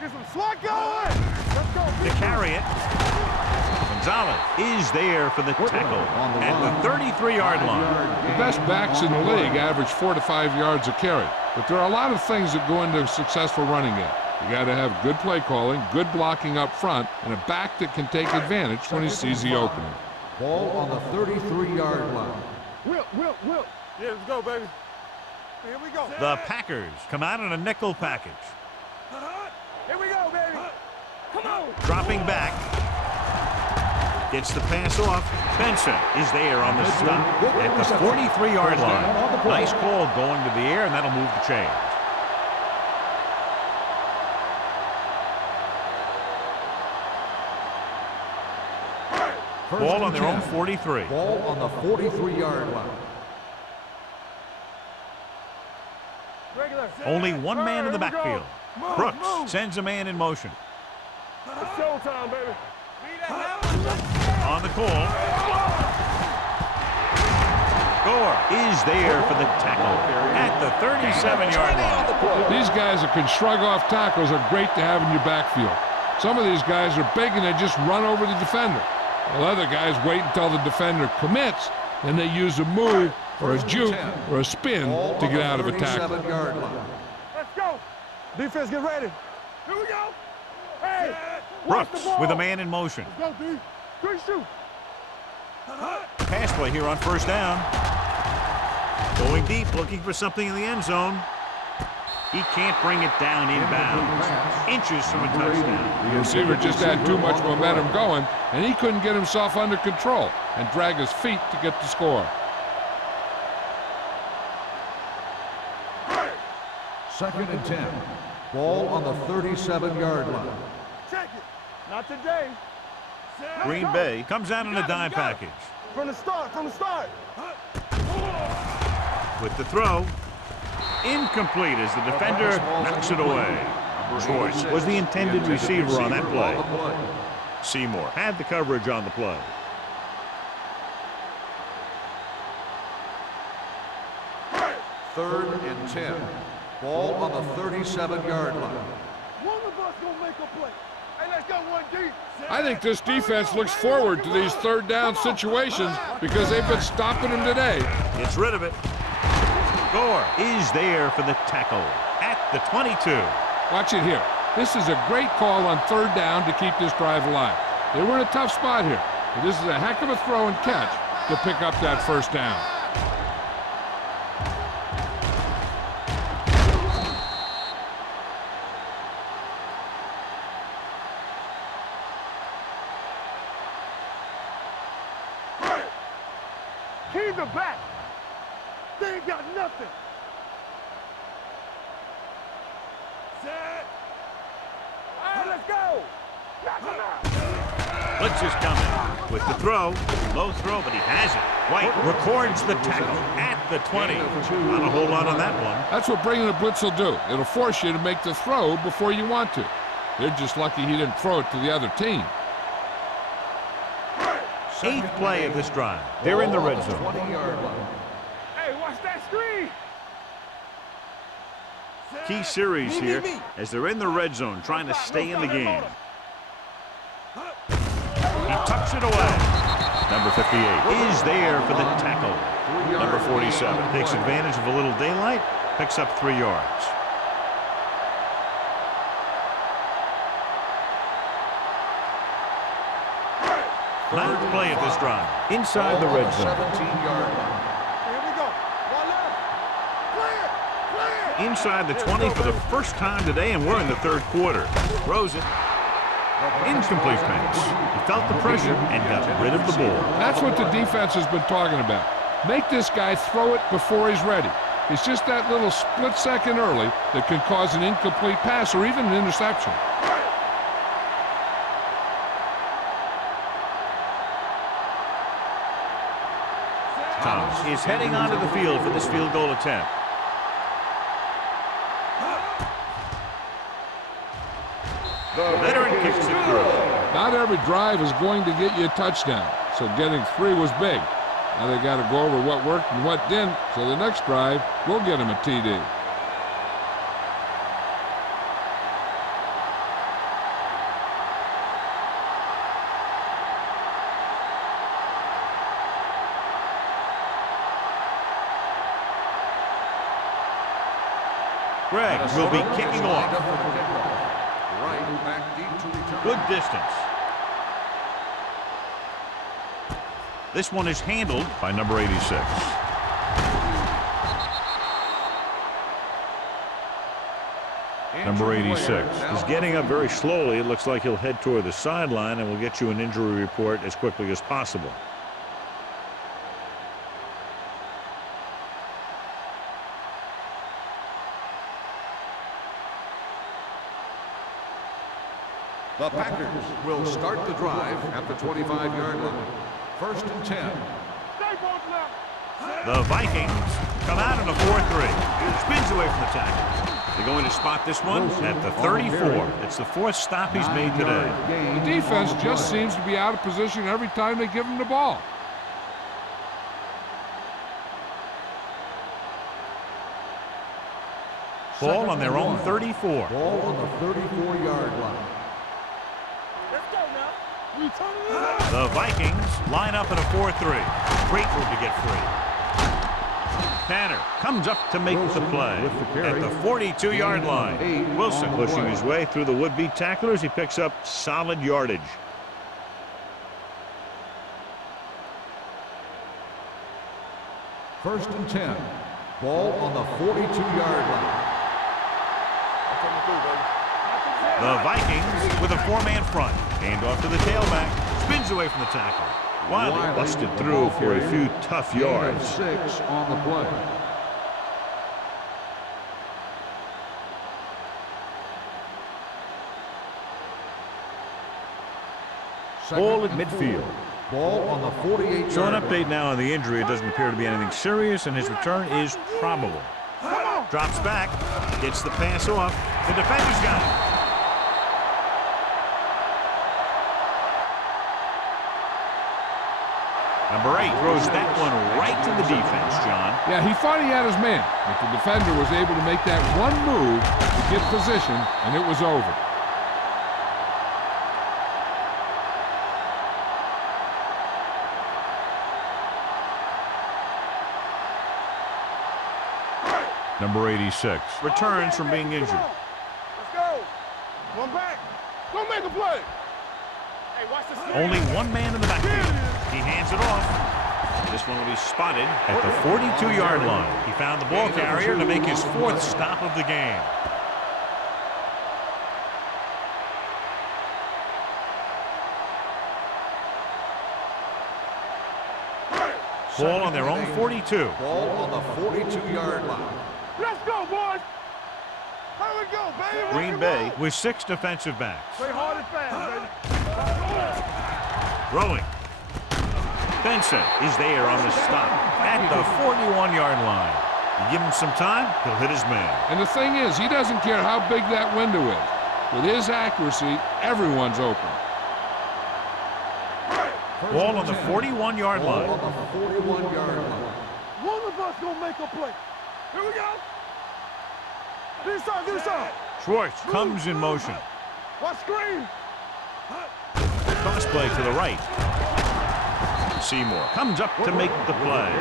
Get some slot going. Let's go. To carry it. Gonzalez is there for the tackle at the 33-yard line. The best backs in the league average 4 to 5 yards a carry. But there are a lot of things that go into a successful running game. You got to have good play calling, good blocking up front, and a back that can take advantage when he sees the opening. Ball on the 33-yard line. Will. Yeah, let's go, baby. Here we go. The Packers come out in a nickel package. Here we go, baby. Come on. Dropping back. Gets the pass off. Benson is there on the stop at the 43-yard line. Nice call going to the air, and that'll move the chains. First Ball and on their own 10. 43. Ball on the 43-yard line. Regular. Only one man in the Here we go. backfield. Move, Brooks move. sends a man in motion. It's showtime, baby. On the call. Gore is there for the tackle at the 37-yard line. These guys that can shrug off tackles are great to have in your backfield. Some of these guys are big and they just run over the defender. While other guys wait until the defender commits, and they use a move or a juke or a spin to get out of a tackle. 37-yard line. Let's go. Defense, get ready. Here we go. Hey. watch the Brooks ball. with a man in motion. Let's go, D. 3 shoot. Pass play here on first down. Going deep, looking for something in the end zone. He can't bring it down inbounds. Inches from a touchdown. The receiver just had too much momentum going, and he couldn't get himself under control and drag his feet to get the score. Second and 10. Ball on the 37-yard line. Check it. Not today. Green Bay comes out in a dime package. From the start, With the throw, incomplete as the defender knocks it away. Joyce was the intended receiver on that play. Seymour had the coverage on the play. Third and 10. Ball on the 37-yard line. One of us gonna make a play. Hey, let's go, 1D. I think this defense looks forward to these third down situations because they've been stopping them today. Gets rid of it. Gore is there for the tackle at the 22. Watch it here. This is a great call on third down to keep this drive alive. They were in a tough spot here, but this is a heck of a throw and catch to pick up that first down. Keys are back. They ain't got nothing. Set. All right, let's go. Knock him out. Blitz is coming with the throw. Low throw, but he has it. White records the tackle at the 20. Not a whole lot on that one. That's what bringing a blitz will do. It'll force you to make the throw before you want to. They're just lucky he didn't throw it to the other team. Eighth play of this drive. They're in the red zone. 20-yard line. Hey, watch that screen. Key series here as they're in the red zone trying to stay in the game. He tucks it away. Number 58 is there for the tackle. Number 47 takes advantage of a little daylight, picks up 3 yards. Ninth play of this drive. Inside the red zone. 17-yard line. Here we go. One left. Clear. Inside the 20 for the first time today, and we're in the third quarter. Throws it. Incomplete pass. He felt the pressure and got rid of the ball. That's what the defense has been talking about. Make this guy throw it before he's ready. It's just that little split second early that can cause an incomplete pass or even an interception. Thomas is heading onto the field for this field goal attempt. The veteran kicks it through. Not every drive is going to get you a touchdown, so getting 3 was big. Now they got to go over what worked and what didn't, so the next drive will get him a TD. Greg will be kicking off. Right back deep to return. Good distance. This one is handled by number 86. Number 86 is getting up very slowly. It looks like he'll head toward the sideline, and we'll get you an injury report as quickly as possible. The Packers will start the drive at the 25-yard line. First and 10. The Vikings come out in a 4-3. Spins away from the tackle. They're going to spot this one at the 34. It's the fourth stop he's made today. The defense just seems to be out of position every time they give him the ball. Ball on their own 34. Ball on the 34-yard line. Let's go now. The Vikings line up in a 4-3. Great move to get free. Tanner comes up to make the play at the 42-yard line. Wilson pushing his way through the would-be tacklers. He picks up solid yardage. First and 10. Ball on the 42-yard line. The Vikings with a four-man front. Hand off to the tailback. Spins away from the tackle. Wiley busted through for a few tough yards. 6 on the play. Ball at midfield. Ball on the 48-yard So an line. update now on the injury. It doesn't appear to be anything serious, and his return is probable. Drops back. Gets the pass off. The defender's got it. Number 8 throws that one right to the defense, John. Yeah, he thought he had his man, but the defender was able to make that one move to get position, and it was over. Number 86 returns from being injured. Let's go. One back. Go make a play. Hey, watch the snap. Only one man in the backfield. He hands it off. This one will be spotted at the 42-yard line. He found the ball carrier to make his fourth stop of the game. Ball on their own 42. Ball on the 42-yard line. Let's go, boys. Here we go, baby. Green Bay with 6 defensive backs. Play hard and fast, baby. Throwing. Benson is there on the stop at the 41-yard line. You give him some time, he'll hit his man. And the thing is, he doesn't care how big that window is. With his accuracy, everyone's open. Ball on the 41-yard Ball line. on the 41-yard line. One of us gonna make a play. Here we go. This side. Schwartz comes in motion. Watch screen. Cross play to the right. Seymour comes up to make the play.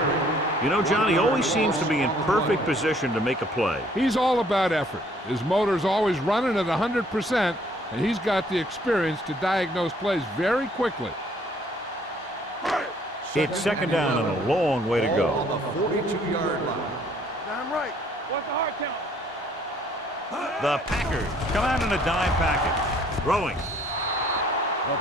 You know, John, he always seems to be in perfect position to make a play. He's all about effort. His motor's always running at 100%, and he's got the experience to diagnose plays very quickly. It's second down and a long way to Ball go. on the 42-yard line. Damn right. What's the hard count? The Packers come out in a dime package. Throwing.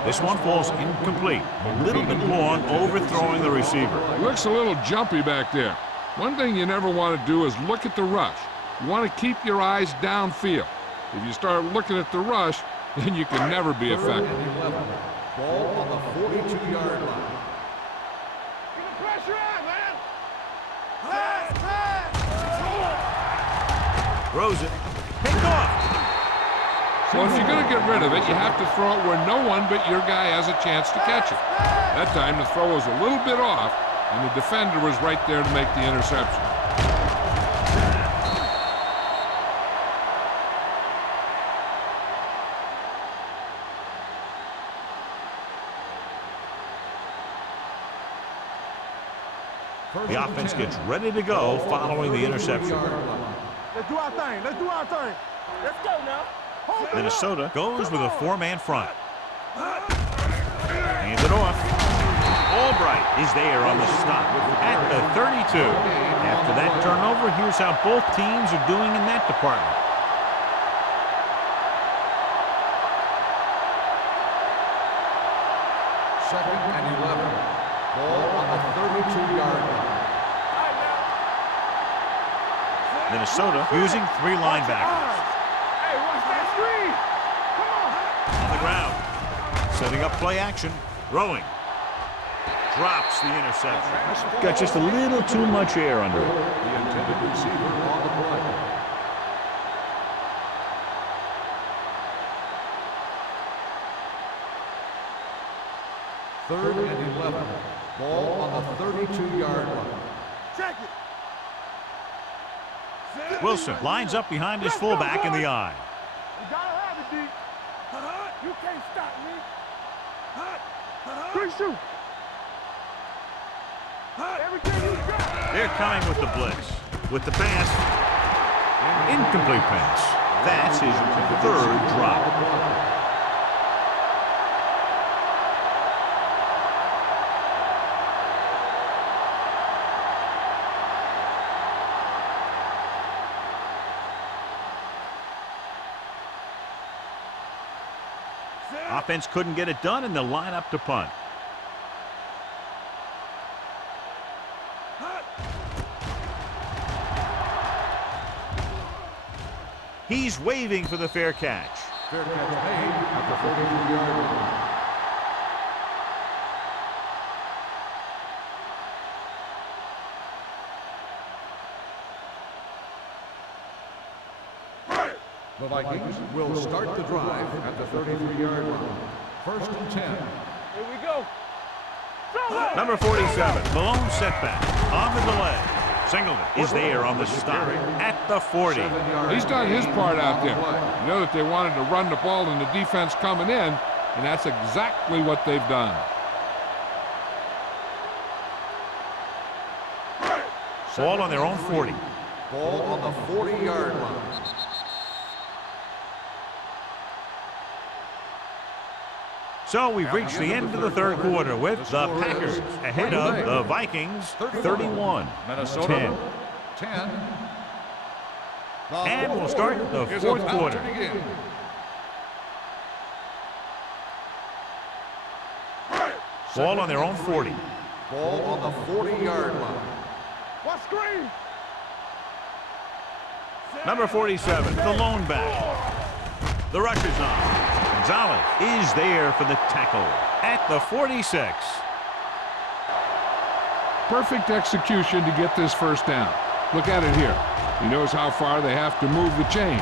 This one falls incomplete. A little bit long, overthrowing the receiver. Looks a little jumpy back there. One thing you never want to do is look at the rush. You want to keep your eyes downfield. If you start looking at the rush, then you can never be effective. 11. Ball on the 42-yard line. Get the pressure on, man. Throws it. Picked off. So if you're going to get rid of it, you have to throw it where no one but your guy has a chance to catch it. That time the throw was a little bit off, and the defender was right there to make the interception. The offense gets ready to go following the interception. Let's do our thing. Let's go now. Minnesota goes with a 4-man front. Hands it off. Albright is there on the stop at the 32. After that turnover, here's how both teams are doing in that department. Second and 11. Ball on the 32-yard line. Minnesota using 3 linebackers. Hey, watch that screen. Come on. On the ground. Setting up play action. Throwing. Drops the interception. Got just a little too much air under it. The intended receiver on the play. Third and 11. Ball on the 32-yard line. Check it. Wilson lines up behind his fullback in the eye. You gotta have it, D. You can't stop me. Quick shoot. Everything you got. They're coming with the blitz. With the pass. Incomplete pass. That's his third drop. Offense couldn't get it done, and they'll line up to punt. He's waving for the fair catch. Fair catch made at the 32-yard line. The Vikings will start the drive at the 33-yard line. First and 10. Here we go. Number 47, Malone setback on the delay. Singleton is there on the stop at the 40. He's done his part out there. You know that they wanted to run the ball and the defense coming in, and that's exactly what they've done. Ball on their own 40. Ball on the 40-yard line. So we've reached the end of the third quarter with the Packers ahead of the Vikings 31-10. Minnesota 10. And we'll start the fourth quarter. Ball on their own 40. Ball on the 40-yard line. What screen? Number 47, the lone back. The rush is on. Gonzalez is there for the tackle at the 46. Perfect execution to get this first down. Look at it here. He knows how far they have to move the chain,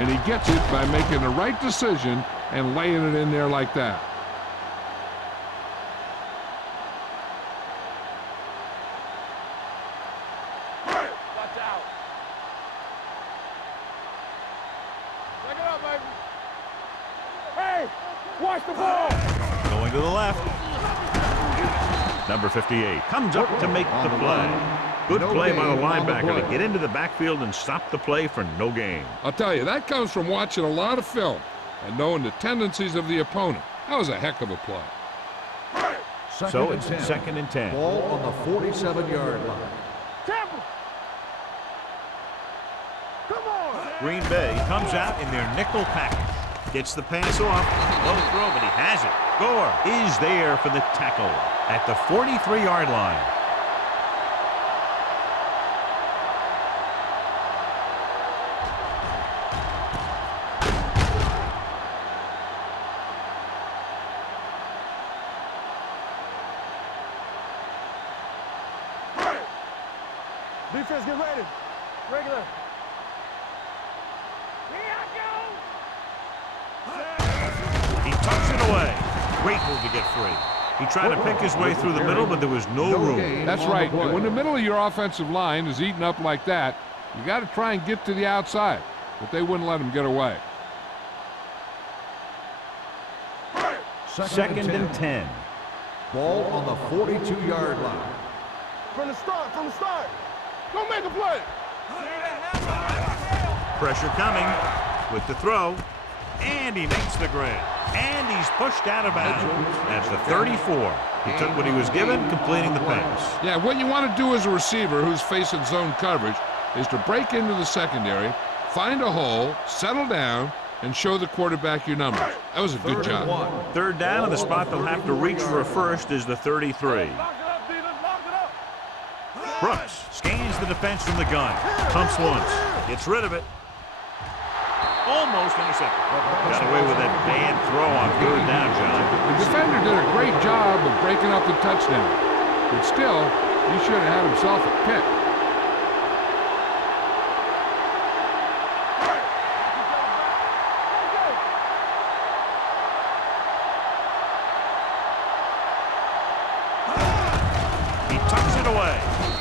and he gets it by making the right decision and laying it in there like that. Watch out. Check it out, baby. Hey, watch the ball. Going to the left. Number 58 comes up to make the play. Good play by the linebacker to get into the backfield and stop the play for no gain. I'll tell you, that comes from watching a lot of film and knowing the tendencies of the opponent. That was a heck of a play. So it's second and 10. Ball on the 47-yard line. Tampa. Come on. Green Bay comes out in their nickel package. Gets the pass off. Low throw, but he has it. Gore is there for the tackle at the 43-yard line. Defense, get ready. Regular. Here I go. He tucks it away. Great move to get free. He tried to pick his way through the middle, but there was no room. That's right. And when the middle of your offensive line is eaten up like that, you got to try and get to the outside. But they wouldn't let him get away. Second and 10. Ball on the 42-yard line. From the start. Go make a play. Pressure coming with the throw. And he makes the grade. And he's pushed out of bounds. That's the 34. He took what he was given, completing the pass. Yeah, what you want to do as a receiver who's facing zone coverage is to break into the secondary, find a hole, settle down, and show the quarterback your numbers. That was a good job. Third down, and the spot they'll have to reach for a first is the 33. Lock it up, D. Let's lock it up. Brooks scans the defense from the gun. Pumps once. Gets rid of it. almost intercepted. Got away with that bad throw on third down, John. The defender did a great job of breaking up the touchdown. But still, he should have had himself a pick.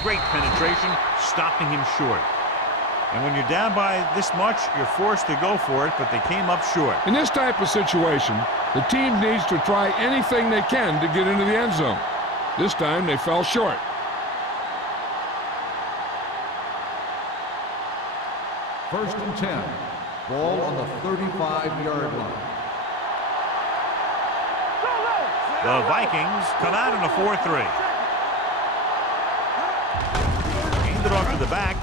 Great penetration, stopping him short. And when you're down by this much, you're forced to go for it, but they came up short. In this type of situation, the team needs to try anything they can to get into the end zone. This time, they fell short. First and 10. Ball on the 35-yard line. The Vikings come out in a 4-3. Off to the back.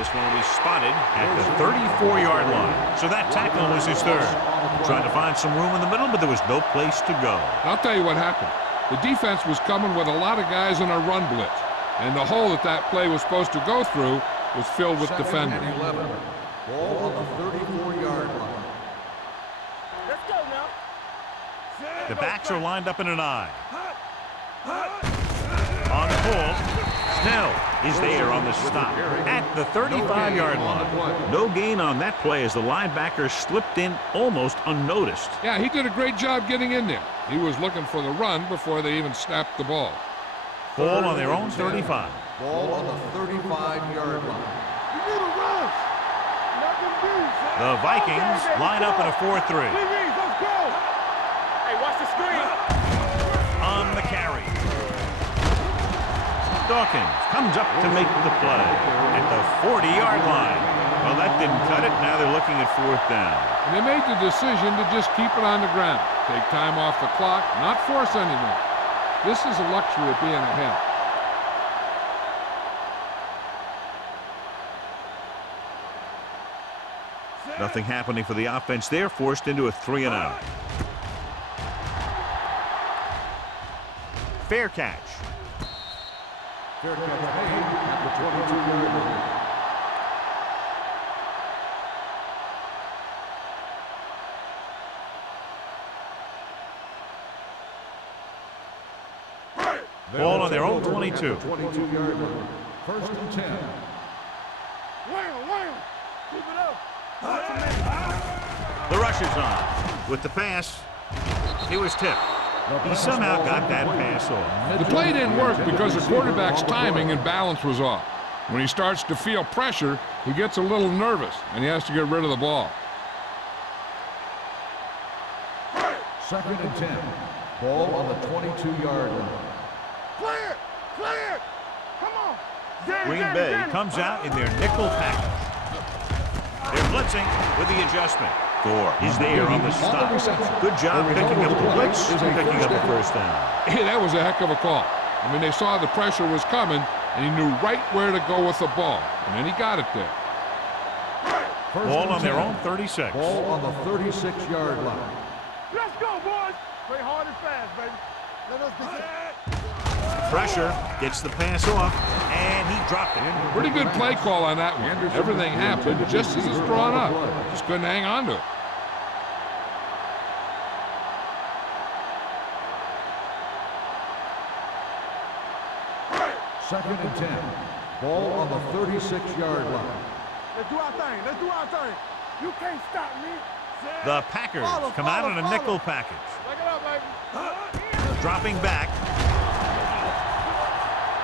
This one will be spotted at the 34-yard line. So that tackle was his third. Trying to find some room in the middle, but there was no place to go. I'll tell you what happened. The defense was coming with a lot of guys in a run blitz, and the hole that play was supposed to go through was filled with defenders. 11. Ball on the 34-yard line. Let's go now. The backs are lined up in an I. On the pull. Snell is there on the stop at the 35-yard line. No gain on that play as the linebacker slipped in almost unnoticed. Yeah, he did a great job getting in there. He was looking for the run before they even snapped the ball. Ball on their own 35. Ball on the 35-yard line. You need a rush. The Vikings line up in a 4-3. Let's go. Hey, watch the screen. On the carry. Dawkins comes up to make the play at the 40-yard line. Well, that didn't cut it. Now they're looking at fourth down. And they made the decision to just keep it on the ground. Take time off the clock, not force anything. This is a luxury of being ahead. Nothing happening for the offense there, forced into a 3-and-out. Fair catch. Fair catch made at the 22-yard line. Ball on their own 22. 22-yard line. First and 10. Wham. Keep it up. The rush is on. With the pass, it was tipped. He somehow got that pass off. The play didn't work because the quarterback's timing and balance was off. When he starts to feel pressure, he gets a little nervous, and he has to get rid of the ball. Second and 10. Ball on the 22-yard line. Clear. Come on. Green Bay comes out in their nickel package. They're blitzing with the adjustment. Gore is there on the stop. Good job picking up the blitz and picking up the first down. Hey, that was a heck of a call. I mean, they saw the pressure was coming, and he knew right where to go with the ball. And then he got it there. Ball on their own 36. Ball on the 36-yard line. Let's go, boys. Play hard and fast, baby. Let us begin. Pressure gets the pass off, and he dropped it. Pretty good play call on that one. Everything happened just as it's drawn up. Just couldn't hang on to it. Second and 10. Ball on the 36-yard line. Let's do our thing. You can't stop me. The Packers come out in a nickel package. Take it up, baby. Dropping back.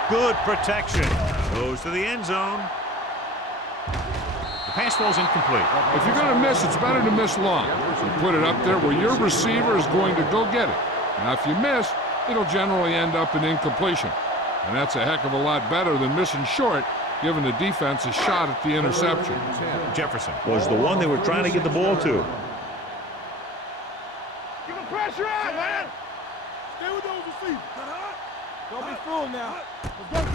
Good protection. Goes to the end zone. The pass falls incomplete. If you're going to miss, it's better to miss long. So put it up there where your receiver is going to go get it. Now, if you miss, it'll generally end up in incompletion. And that's a heck of a lot better than missing short, giving the defense a shot at the interception. Jefferson was the one they were trying to get the ball to. Give him pressure out, man. Stay with those receivers. Don't be fooled now.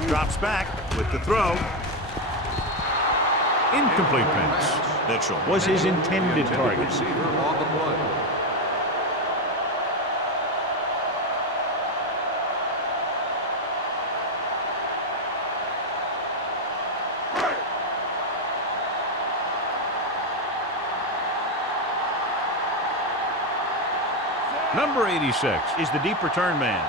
Drops back with the throw. Incomplete pass. Mitchell was his intended target. Receiver on the play. Number 86 is the deep return man.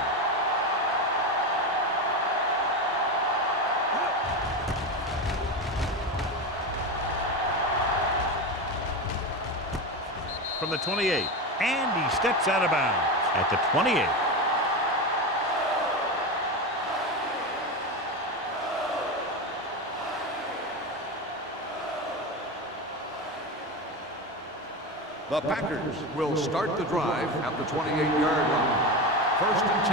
From the 28, and he steps out of bounds at the 28. The Packers will start the drive at the 28-yard line. First and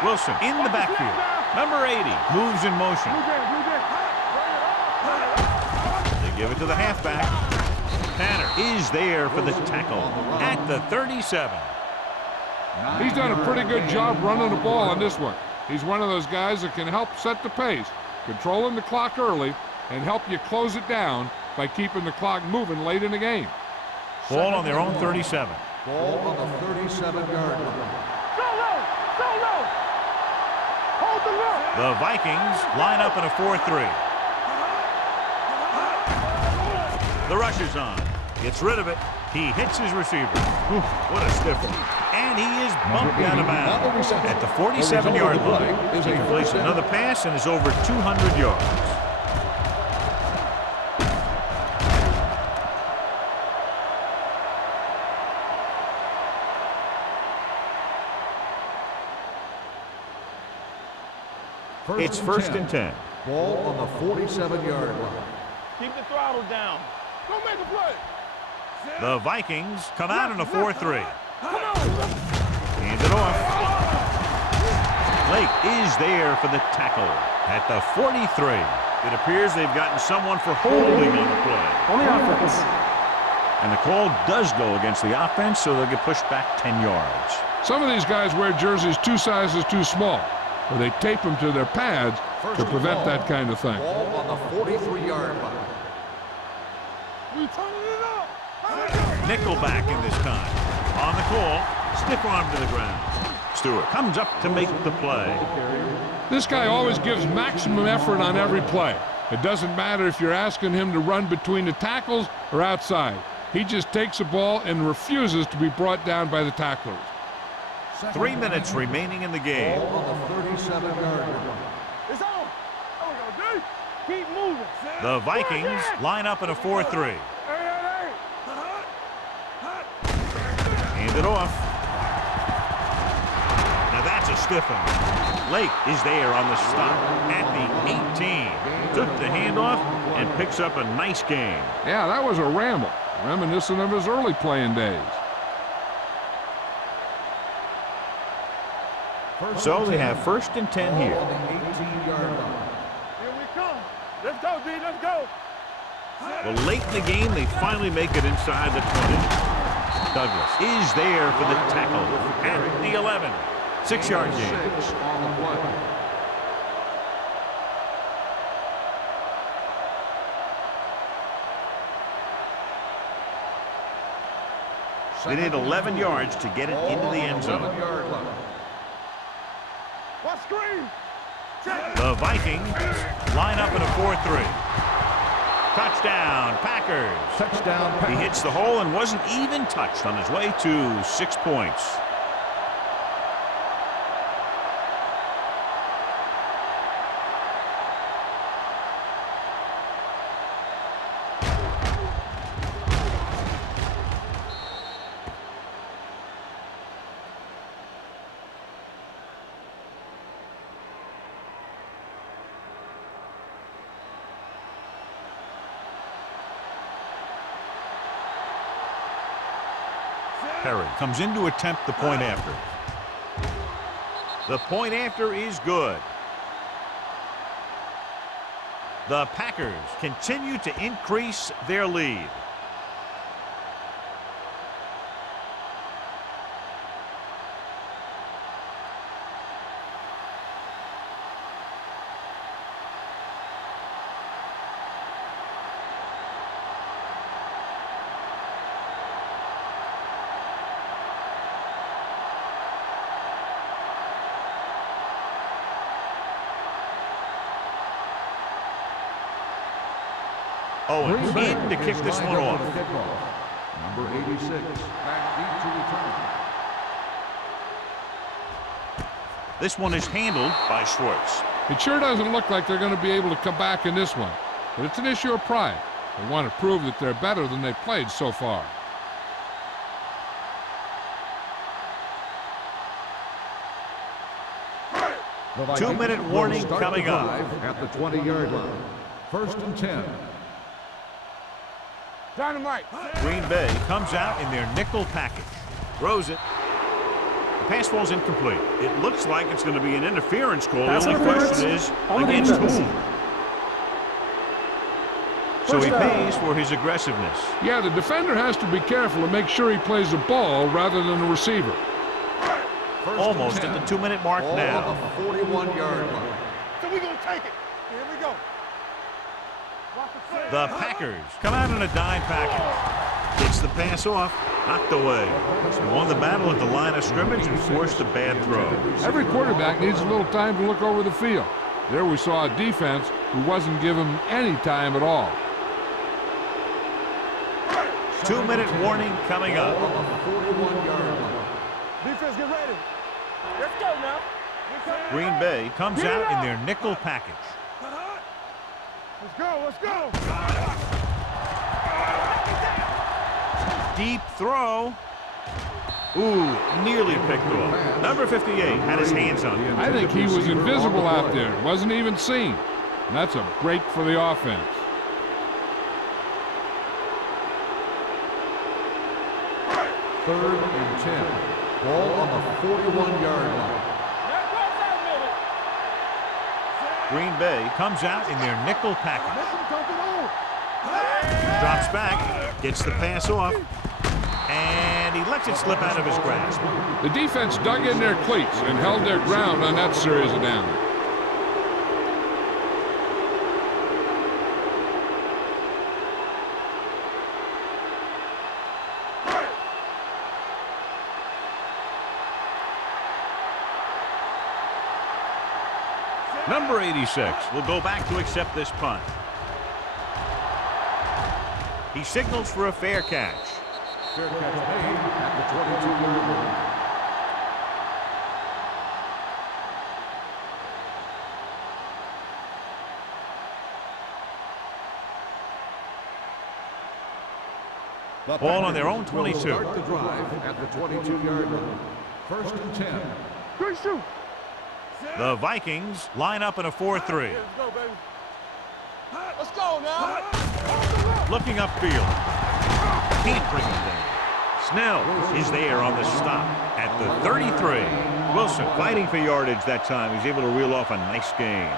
10. Wilson in the backfield. Number 80 moves in motion. They give it to the halfback. Tanner is there for the tackle at the 37. He's done a pretty good job running the ball on this one. He's one of those guys that can help set the pace, controlling the clock early, and help you close it down by keeping the clock moving late in the game. Ball on their own 37. Ball on the 37-yard line. Hold the look. The Vikings line up in a 4-3. The rush is on. Gets rid of it. He hits his receiver. Oof, what a stiff one. And he is bumped out of bounds at the 47-yard line. He completes another pass and is over 200 yards. It's first and 10. Ball on the 47-yard line. Keep the throttle down. Don't make a play. The Vikings come out in a 4-3. Come on. Hands it off. Lake is there for the tackle at the 43. It appears they've gotten someone for holding on the play. On the offense. And the call does go against the offense, so they'll get pushed back 10 yards. Some of these guys wear jerseys 2 sizes too small, or they tape them to their pads to prevent that kind of thing. Ball on the 43-yard line. We turning it up. Nickelback in this time. On the call, stiff arm to the ground. Stewart comes up to make the play. This guy always gives maximum effort on every play. It doesn't matter if you're asking him to run between the tackles or outside. He just takes the ball and refuses to be brought down by the tacklers. 3 minutes remaining in the game. Ball on the 37-yard line. It's on. There we go, D. Keep moving. The Vikings line up in a 4-3. Hey. Hand it off. Now that's a stiff one. Lake is there on the stop at the 18. Took the handoff and picks up a nice gain. Yeah, that was a ramble, reminiscent of his early playing days. So they have first and 10 here. On the 18-yard line. Here we come. Let's go, D. Let's go. Well, late in the game, they finally make it inside the 20. Douglas is there for the tackle at the 11. 6-yard gain. 6 on the play. They need 11 yards to get it into the end zone. 11-yard line. What screen? The Vikings line up in a 4-3. Touchdown, Packers. Touchdown, He Packers. hits the hole and wasn't even touched on his way to 6 points. Perry comes in to attempt the point after. The point after is good. The Packers continue to increase their lead. Owens in to kick this one off. Number 86, back deep to return. This one is handled by Schwartz. It sure doesn't look like they're going to be able to come back in this one, but it's an issue of pride. They want to prove that they're better than they've played so far. The 2-minute Vikings warning will start coming the up. drive at the 20-yard line. 1st and 10. Dynamite. Green Bay comes out in their nickel package. Throws it. The pass falls incomplete. It looks like it's going to be an interference call. The only question is, against whom? So he pays for his aggressiveness. Yeah, the defender has to be careful to make sure he plays the ball rather than the receiver. Almost at the 2-minute mark Ball now. on the 41-yard line. So we gonna take it. Here we go. Watch the play. The Packers come out in a dime package. Gets the pass off, knocked away. He won the battle at the line of scrimmage and forced a bad throw. Every quarterback needs a little time to look over the field. There we saw a defense who wasn't given any time at all. 2-minute warning coming Ball up. on the 41-yard line. Defense, get ready. Let's go now. Green Bay comes out in their nickel package. Let's go. Let's go. Deep throw. Ooh, nearly picked off. Number 58 had his hands on it. I think he was invisible out there. Wasn't even seen. And that's a break for the offense. Third and 10. Ball on the 41-yard line. Green Bay comes out in their nickel package. Drops back, gets the pass off, and he lets it slip out of his grasp. The defense dug in their cleats and held their ground on that series of downs. Number 86 will go back to accept this punt. He signals for a fair catch. Fair catch made at the 22-yard line. The Ball on their own Packers will 22. Start the drive at the 22-yard line. 1st and 10. Good shoot. The Vikings line up in a 4-3. Let's go, baby. Let's go now. Looking upfield. Can't bring him down. Snell is there on the stop at the 33. Wilson fighting for yardage that time. He's able to reel off a nice gain.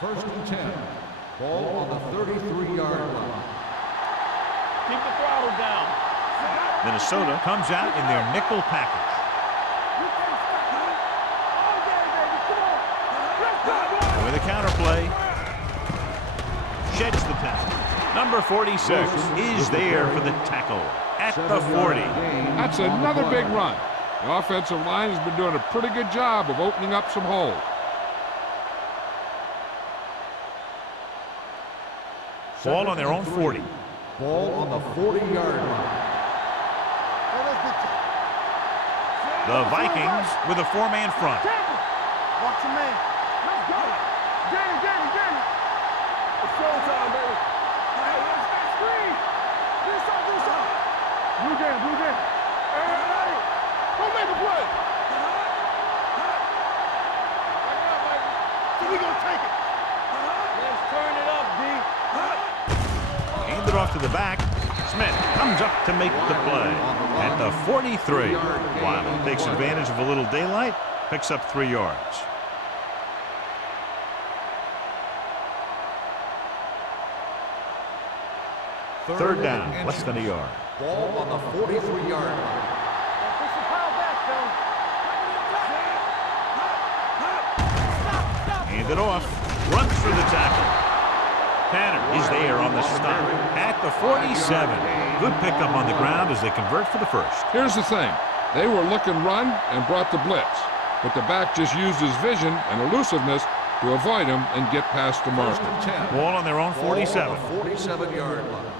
First and 10. Ball on the 33-yard line. Keep the throttle down. Minnesota comes out in their nickel package. And with a counter play, sheds the tackle. Number 46 is there for the tackle at the 40. That's another big run. The offensive line has been doing a pretty good job of opening up some holes. Ball on their own 40. Ball on the 40-yard line. The Vikings with a 4-man front. Watch your man. Let's go. Get it, get it, get it. It's showtime, baby. Hey, let's get screen. Do something. Blue game, blue game. Hey, go make a play. Back up, baby. So we gonna take it. Let's turn it up, D. Hand it off to the back. Smith comes up to make the play at the 43. Waddle takes advantage of a little daylight, picks up 3 yards. Third down, less than a yard. Ball on the 43-yard line. Push the pile back, Phil. Hand it off, runs through the tackle. Tanner is there on the stop at the 47. Good pickup on the ground as they convert for the first. Here's the thing. They were looking run and brought the blitz. But the back just used his vision and elusiveness to avoid him and get past the marker. First and 10. Ball on their own 47. 47-yard line.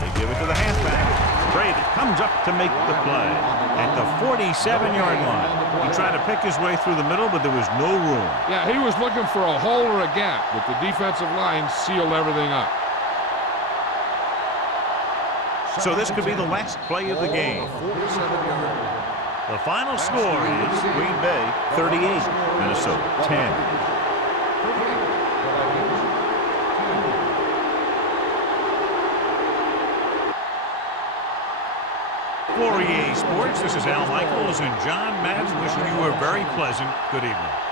They give it to the halfback. Brady comes up to make the play at the 47-yard line. He tried to pick his way through the middle, but there was no room. Yeah, he was looking for a hole or a gap, but the defensive line sealed everything up. So this could be the last play of the game. The final score is Green Bay 38, Minnesota 10. For EA Sports, this is Al Michaels and John Madden wishing you a very pleasant good evening.